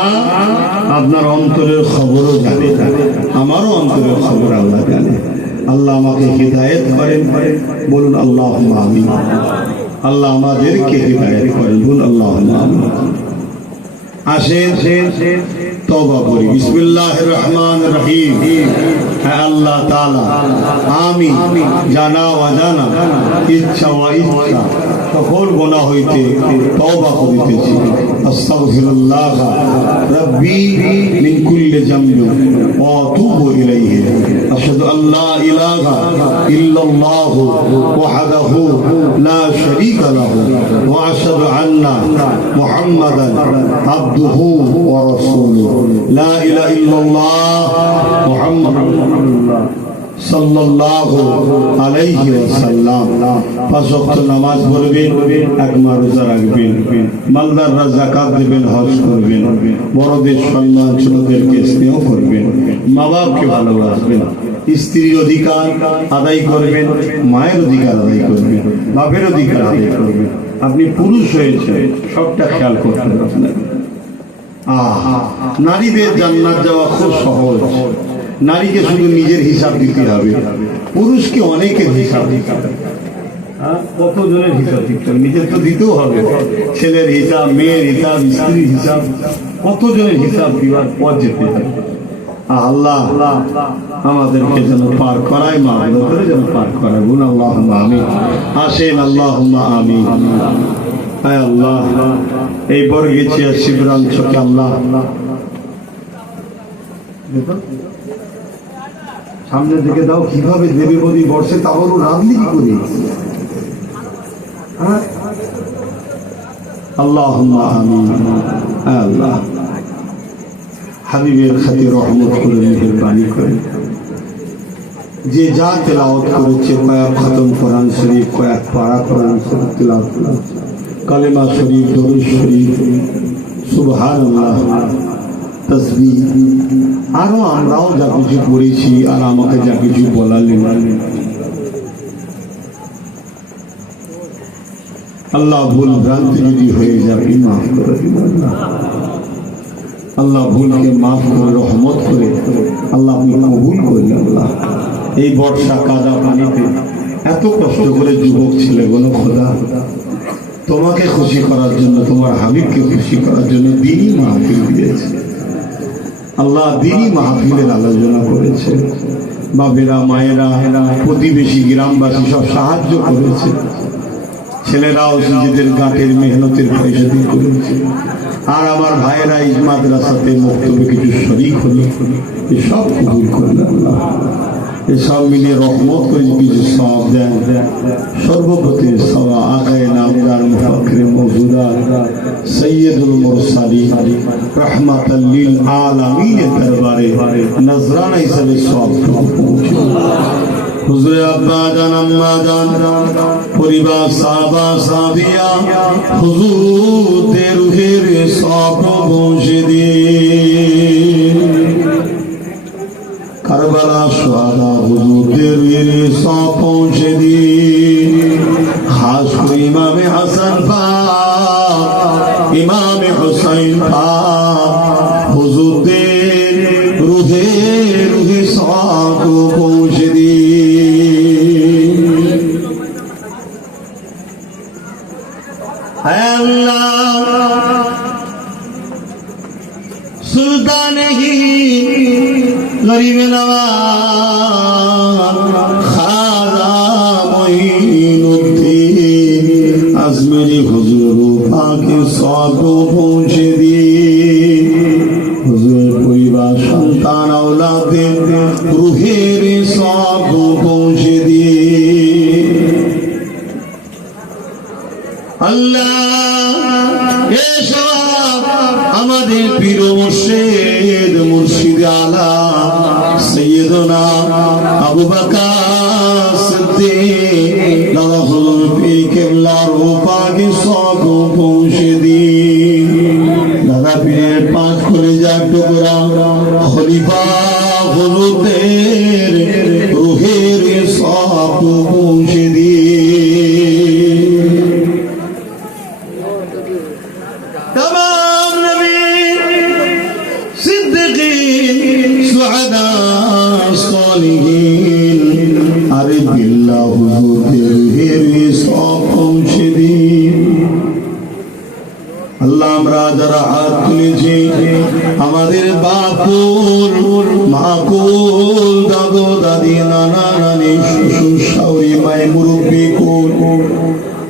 আপনার অন্তরের খবরও জানে, আমারও অন্তরের খবর আল্লাহ জানে। আল্লাহ আমাকে হিদায়েত করেন, বলুন আল্লাহুম্মা আমিন। আল্লাহ আমাদেরকে হিদায়েত করেন, বলুন আল্লাহুম্মা আমিন। আসেন তওবা করি। বিসমিল্লাহির রহমানির রহিম। হ্যাঁ আল্লাহ তাআলা, আমি জানা অজানা, ইচ্ছা অইচ্ছা সকল গুনাহ হইতে তওবা করিতেছি। আস্তাগফিরুল্লাহ রাব্বি মিন কুল্লি যামবি ওয়া আতুবু ইলাইহি। আশহাদু আল্লা ইলাহা ইল্লাল্লাহ ওয়াহদাহু লা শারীকা লাহু ওয়া আশহাদু আন্না মুহাম্মাদান আবদুহু ওয়া রাসূলুহু। লা ইলাহা ইল্লাল্লাহ মুহাম্মাদুর রাসূলুল্লাহ সাল্লাল্লাহু আলাইহি ওয়াসাল্লাম। পাঁচ ওয়াক্ত নামাজ পড়বেন, এক মাস রোজা রাখবেন, মালদাররা যাকাত দেবেন, হজ করবেন, বড়দের সম্মান, ছোটদেরকে স্নেহ করবেন, মা বাপকে ভালোবাসবেন, স্ত্রীর অধিকার আদায় করবেন, মায়ের অধিকার আদায় করবেন, বাপের অধিকার আদায় করবেন। আপনি পুরুষ হয়েছে, সবটা খেয়াল করতে হবে। নারীদের জান্নাত যাওয়া খুব সহজ। নারীকে শুধু নিজের হিসাব দিতে হবে, পুরুষকে অনেকের হিসাব দিতে হবে। কতজনের হিসাব দিতে হবে? নিজের তো দিতেও হবে, ছেলের হিসাব, মেয়ের হিসাব, স্ত্রীর হিসাব, কতজনের হিসাব দিবার পর যেতে হবে। আল্লাহ আমাদেরকে যেন পার করায়, মা করে যেন পার করায়, বলুন আল্লাহুম্মা আমিন। আসেন আল্লাহুম্মা আমিন। হায় আল্লাহ, এই বর্গিচিয়া শিবরাঞ্চকে আল্লাহ সামনে থেকে দাও। কিভাবে দেবে বলি বর্ষে, তা বলো রাঁধলি কি করে? আল্লাহুম্মা আমিন। আল্লাহ হাবিবের খাতির রহমত করে, মেহেরবানি করে, যে যা তেলাওয়াত করেছে, কয়েক খতম কোরআন শরীফ, কয়েক পারা কোরআন শরীফ তেলাওয়াত করেছে, কালেমা শরীফ, দরুদ শরীফ, সুবহানাল্লাহ, তাসবিহ, আরো আমরাও যা কিছু পড়েছি, আর আমাকে যা কিছু বলালেন, আল্লাহ ভুল ভ্রান্তি যদি হয়ে যাবে মাফ করে দিবেন। আল্লাহ ভুলকে মাফ করে, রহমত করে আল্লাহ আপনি কবুল করলেন। আল্লাহ এই বর্ষা কাদা পানিতে এত কষ্ট করে যুবক ছেলে বলো খোদা, তোমাকে খুশি করার জন্য, তোমার হাবিবকে খুশি করার জন্য দিনই মাহফিল দিয়েছে। আল্লাহ দিনই মাহফিলের আলোচনা করেছে, বাবেরা, মায়েরা, প্রতিবেশী, গ্রামবাসী সব সাহায্য করেছে, ছেলেরাও নিজেদের গাঁটের মেহনতের পয়সা দিয়ে করেছে, আর আমার ভাইয়েরা এই মাদ্রাসাতে মক্তবে কিছু শরীক হলো, এসব কবুল করলেন আল্লাহ। এসব মিলিয়ে রহমত করে কিছু সওয়াব দেন। সর্বপ্রতি সওয়া আগায়ে নামদার মুফাক্কির মওজুদা সৈয়দুল মুরসালিন রাহমাতাল লিল আলামিনের দরবারে নজরানা হিসেবে সওয়াব পৌঁছে। হুজুরে আব্বা জান, আম্মা জান, পরিবার, সাহাবা সাহাবিয়া, হুজুরদের রুহের সওয়াব পৌঁছে দিন। কারবালা শুহাদা হুজুরদের রুহের সওয়াব পৌঁছে দিন। খাস করে ইমামে হাসান পাক, ইমামে হুসাইন পাক, হুজুরদের রুহে সওয়াব পৌঁছে দিন। सुल्तान ही गरीब नवाज खाजा मोइनुद्दीन अजमेरी हुजूर पाके सौद पहुँचे दिए। हुजूर परिवार सन्तान औलादे रूहेर सौद पहुँचे दिए। अल्लाह আমাদের পীর মুর্শিদ, মুর্শিদ আলা সৈয়দনা আবু বকর সিদ্দিক লাহুল পীর কেবলার পাকে সওয়াব পৌঁছে দিন। দাদা পীরের পাঁচ কলিজার টুকরা খলিফা হুজুরদের রূহের সওয়াব পৌঁছে দিন। সুহাদা সালিহিন আরে বিল্লাহ হুজুরের সব পৌঁছে দিন। আল্লাহ আমরা যারা হাত তুলেছি আমাদের বাপুর মাকুল দাদু দাদি নানা নানি শ্বশুর শাশুড়ি মাই মুরব্বী কুল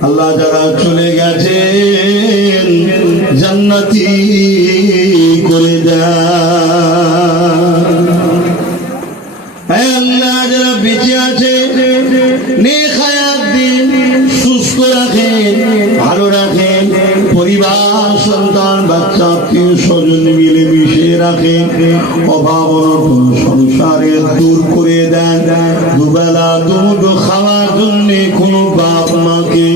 আল্লাহ যারা চলে গেছেন জান্নাতি করে দেন। আল্লাহ যারা বেঁচে আছে নেক হায়াত দিন, সুস্থ রাখেন, ভালো রাখেন, পরিবার সন্তান বাচ্চা আত্মীয় স্বজন মিলে মিশে রাখেন, অভাব অনটন সংসারে দূর করে দেন। দুবেলা দুমুঠো খাওয়ার জন্য কোনো বাপ মাকে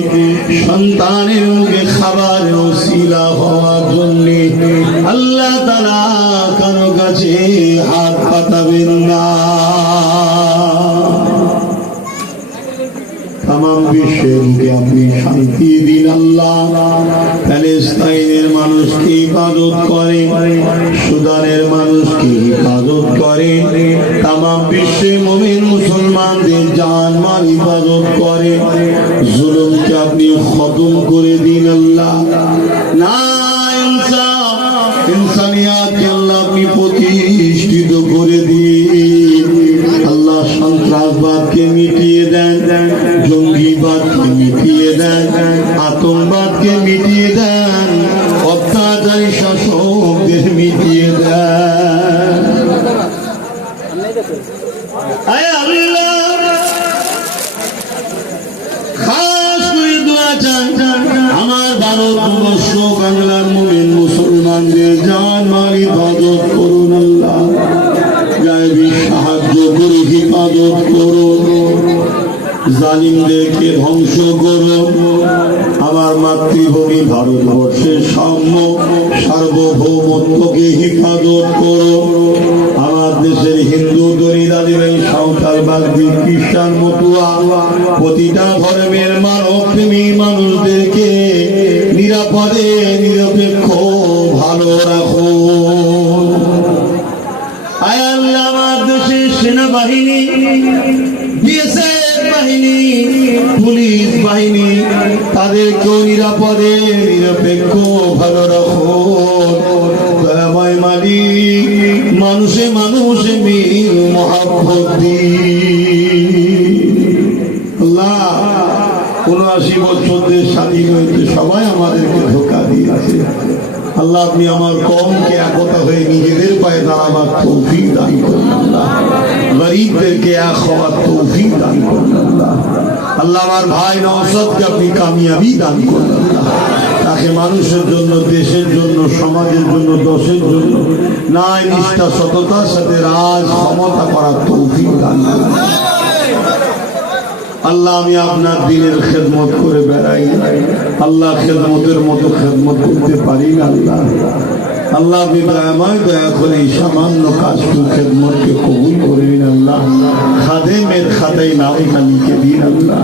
সন্তানের মুখে খাবার ওসিলা হওয়ার জন্য আল্লাহ তাআলা কারো কাছে হাত পাতাবেন না। তামাম বিশ্বের বুকে আপনি শান্তি দিন আল্লাহ। প্যালেস্তাইনের মানুষকে ইবাদত করে, সুদানের মানুষকে ইবাদত করে, তামাম বিশ্বে মুমিন মুসলমানদের জান মাল ইবাদত করে। জুলুমকে আপনি খতম করে দিন আল্লাহ। না ইনসাফ ইনসানিয়াতকে আল্লাহ আপনি প্রতিষ্ঠিত করে দিন আল্লাহ। সন্ত্রাসবাদকে মিটিয়ে দেন, জঙ্গিবাদকে মিটিয়ে দেন, আতঙ্কবাদকে মিটিয়ে দেন, অত্যাচারী শাসকদের মিটিয়ে দেন। আয় আল্লাহ খাস করে দোয়া চান আমার ভারতবর্ষ বাংলার মুমিন মুসলমানদের জান মাল ইবাদত করুন আল্লাহ। গায়েবী সাহায্য করে হিফাজত করুন, জালিমদেরকে ধ্বংস করুন। আমার মাতৃভূমি ভারতবর্ষের সাম্য সার্বভৌমত্বকে হিফাজত করুন। আমার দেশের হিন্দু দরিদ্রী সাঁওতাল বাগদি খ্রিস্টান মতুয়া প্রতিটা ধর্মের মানবপ্রেমী মানুষদেরকে নিরাপদে নিরপেক্ষ ভালো রাখুন। আয় আল্লাহ আমার দেশের সেনাবাহিনী, বিএসএফ বাহিনী, পুলিশ বাহিনী তাদেরকেও নিরাপদে নিরপেক্ষ ভালো রাখুন। দয়াময় মালিক মানুষে মানুষে মিল মহাব্বত দিন আল্লাহ। ৭৯ বছর দেশ স্বাধীন হয়েছে, সবাই আমাদেরকে ধোঁকা দিয়েছে আল্লাহ। আপনি আমার কওমকে একতা হয়ে নিজেদের পায়ে দাঁড়াবার তৌফিক দান করুন আল্লাহ। গরিবদেরকে এক হওয়ার তৌফিক দান করুন আল্লাহ। আল্লাহ আমার ভাই নওশাদকে আপনি কামিয়াবি দান করুন আল্লাহ। তাকে মানুষের জন্য, দেশের জন্য, সমাজের জন্য, দশের জন্য ন্যায় নিষ্ঠা সততার সাথে রাজ ক্ষমতা করার তৌফিক দান করুন আল্লাহ। আমি আপনার দিনের খেদমত করে বেড়াই আল্লাহ, খেদমতের মতো খেদমত করতে পারি না আল্লাহ। আল্লাহ আপনি দয়াময় দয়া করে এই সামান্য কাজটু খেদমতকে কবুল করে নিন আল্লাহ। খাদেমের খাতায় নাম লিখে দিন আল্লাহ।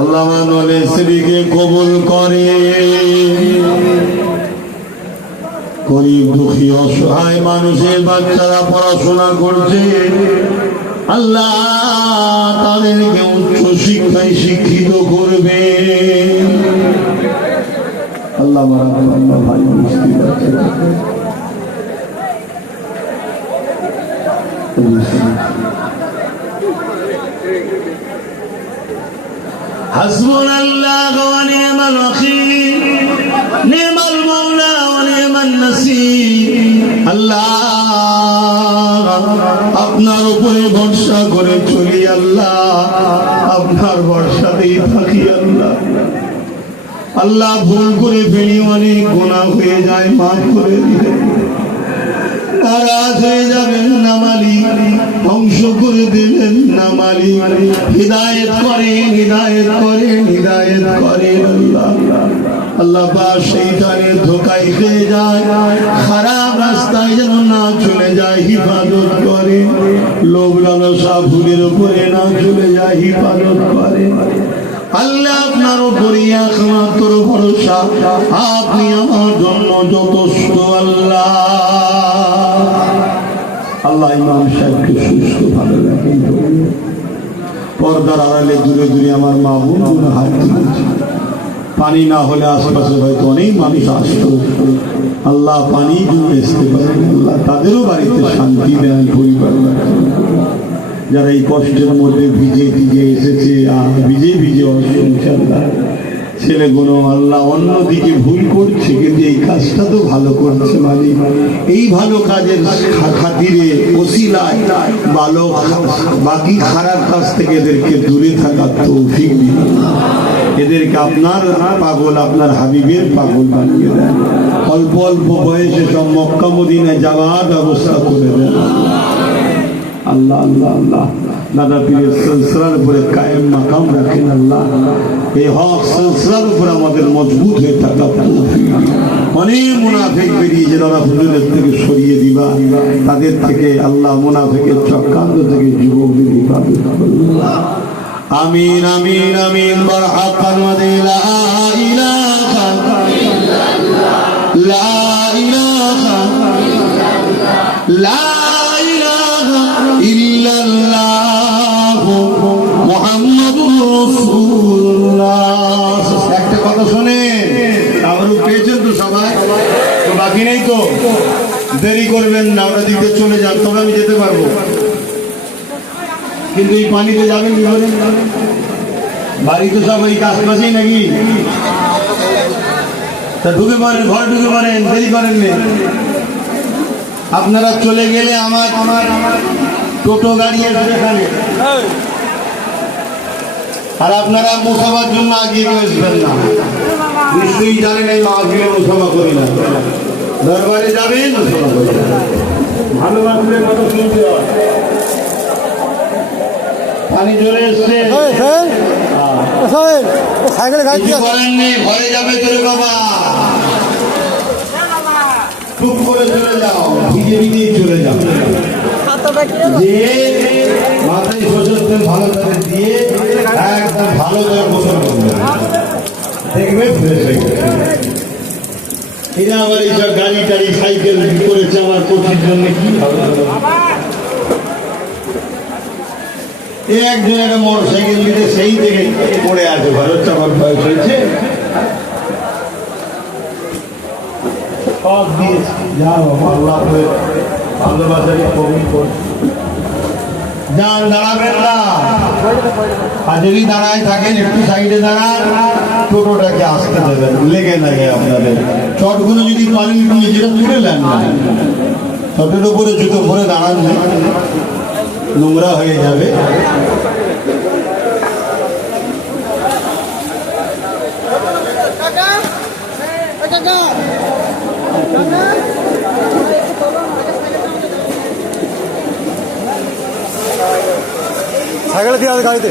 আল্লাহ নলে শ্রীকে কবুল করে। গরিব দুঃখী অসহায় মানুষের বাচ্চারা পড়াশোনা করছে আল্লাহ, তাদেরকে উচ্চ শিক্ষায় শিক্ষিত করবে আল্লাহ। আল্লাহ ভাই হাসবুনাল্লাহ ওয়া নি'মাল ওয়াকিল, নি'মাল মাওলা ওয়া নি'মান নাসির। আল্লাহ আপনার উপরে ভরসা করে চলি আল্লাহ, আপনার ভরসাতেই থাকি আল্লাহ। আল্লাহ ভুল করে ফেলি, অনেক গুনাহ হয়ে যায়, মাফ করে দিবেন। নারাজ হয়ে যাবেন না মালিক, ধ্বংস করে দেবেন না মালিক। হিদায়েত করেন, হিদায়েত করেন, হিদায়েত করেন আল্লাহ। আল্লাহ পাক শয়তানের ধোঁকায় খেয়ে যায়, খারাপ রাস্তায় যেন না চলে যায়, হিফাজত করে। লোভ লালসা ভুলের উপরে না চলে যায়, হিফাজত করে। আল্লাহ আপনার উপরই একমাত্র ভরসা, আপনি আমার জন্য যথেষ্ট। আল্লাহ আল্লাহ ইমাম সাহেবকে সুস্থ ভালো রাখেন। পর্দার আড়ালে দূরে দূরে আমার মা বোনগুলো হাত তুলেছে। পানি না হলে আশেপাশে হয়তো অনেক মানুষ আসত। আল্লাহ পানি জন্য আসতে পারে, আল্লাহ তাদেরও বাড়িতে শান্তি দেন, পরিবার যারা এই কষ্টের মধ্যে ভিজে ভিজে এসেছে আর ভিজে ভিজে অসংখ্য ছেলেগুলো আল্লাহ অন্যদিকে ভুল করছে, কিন্তু এই কাজটা তো ভালো করছে। মানে এই ভালো কাজের খাতিরে ওসিলায় ভালো বাকি খারাপ কাজ থেকে এদেরকে দূরে থাকার তৌফিক দিন। এদেরকে আপনার পাগল, আপনার হাবিবের পাগল বানিয়ে দেন। অল্প অল্প বয়সে সব মক্কা মদিনায় যাওয়ার ব্যবস্থা করে দেন। আল্লাহ আল্লাহ আল্লাহ দাদা পীরের সিলসিলার উপরে কায়েম মাকাম রাখেন। আল্লাহ এই হক সিলসিলার উপরে আমাদের মজবুত হয়ে থাকা তৌফিক। অনেক মুনাফিক বেরিয়েছে, দাদা হুজুরের থেকে সরিয়ে দিবা, তাদের থেকে আল্লাহ মুনাফিকের চক্রান্ত থেকে যুবকদের হিফাজত করুন। আমিন আমিন আমিন। বারহাকান ওয়াদি লা ইলাহা ইল্লাল্লাহ, লা ইলাহা ইল্লাল্লাহ, মুহাম্মাদুর রাসূলুল্লাহ। একটা কথা শোনেন, আবারও পেয়েছেন তো সবাই, তো বাকি নেই তো, দেরি করবেন না, ওরা দিকে চলে যান, তবে আমি যেতে পারবো। কিন্তু এই পানিতে যাবেন কি করে? বাড়ি তো সব এই আশপাশেই নাকি? তা ঢুকে পড়েন, ঘরে ঢুকে পড়েন, দেরি করেন না। আপনারা চলে গেলে আমার টোটো গাড়ি এখানে, আর আপনারা মুসাফার জন্য আগিয়ে আসবেন না। নিশ্চয়ই জানেন এই মাহফিলে মুসাফা করি না, দরবারে যাবেন মুসাফা করি না। ভালোবাসলে কত শুনতে হয়। পানি চলে এসছে, করেননি, ঘরে যাবে চলে বাবা, টুক করে চলে যাও, ভিজে ভিজেই চলে যাও। যে মাথায় সরষের তেল ভালো করে দিয়ে একদম ভালো করে গোসল করবে, দেখবে ফ্রেশ হয়ে গেছে। এরা আবার এইসব গাড়ি টাড়ি সাইকেল করেছে আমার কোচির জন্য, কি হবে? একজন একটা মোটর সাইকেল দিতে সেই থেকে পড়ে আছে, ঘর হচ্ছে আমার বয়স হয়েছে, সব দিয়েছে। যাও আল্লাহ ভালোবাসারই কবি করছে। যান, দাঁড়াবেন না, আর যদি দাঁড়ায় থাকেন একটু সাইডে দাঁড়ান, টোটোটাকে আসতে দেবেন, লেগে লাগে আপনাদের। চটগুলো যদি পারেন একটু নিজেরা তুলে নেন না, চটের উপরে জুতো ভরে দাঁড়ান না, নোংরা হয়ে যাবে। সাইকেলে দিয়ে গাড়িতে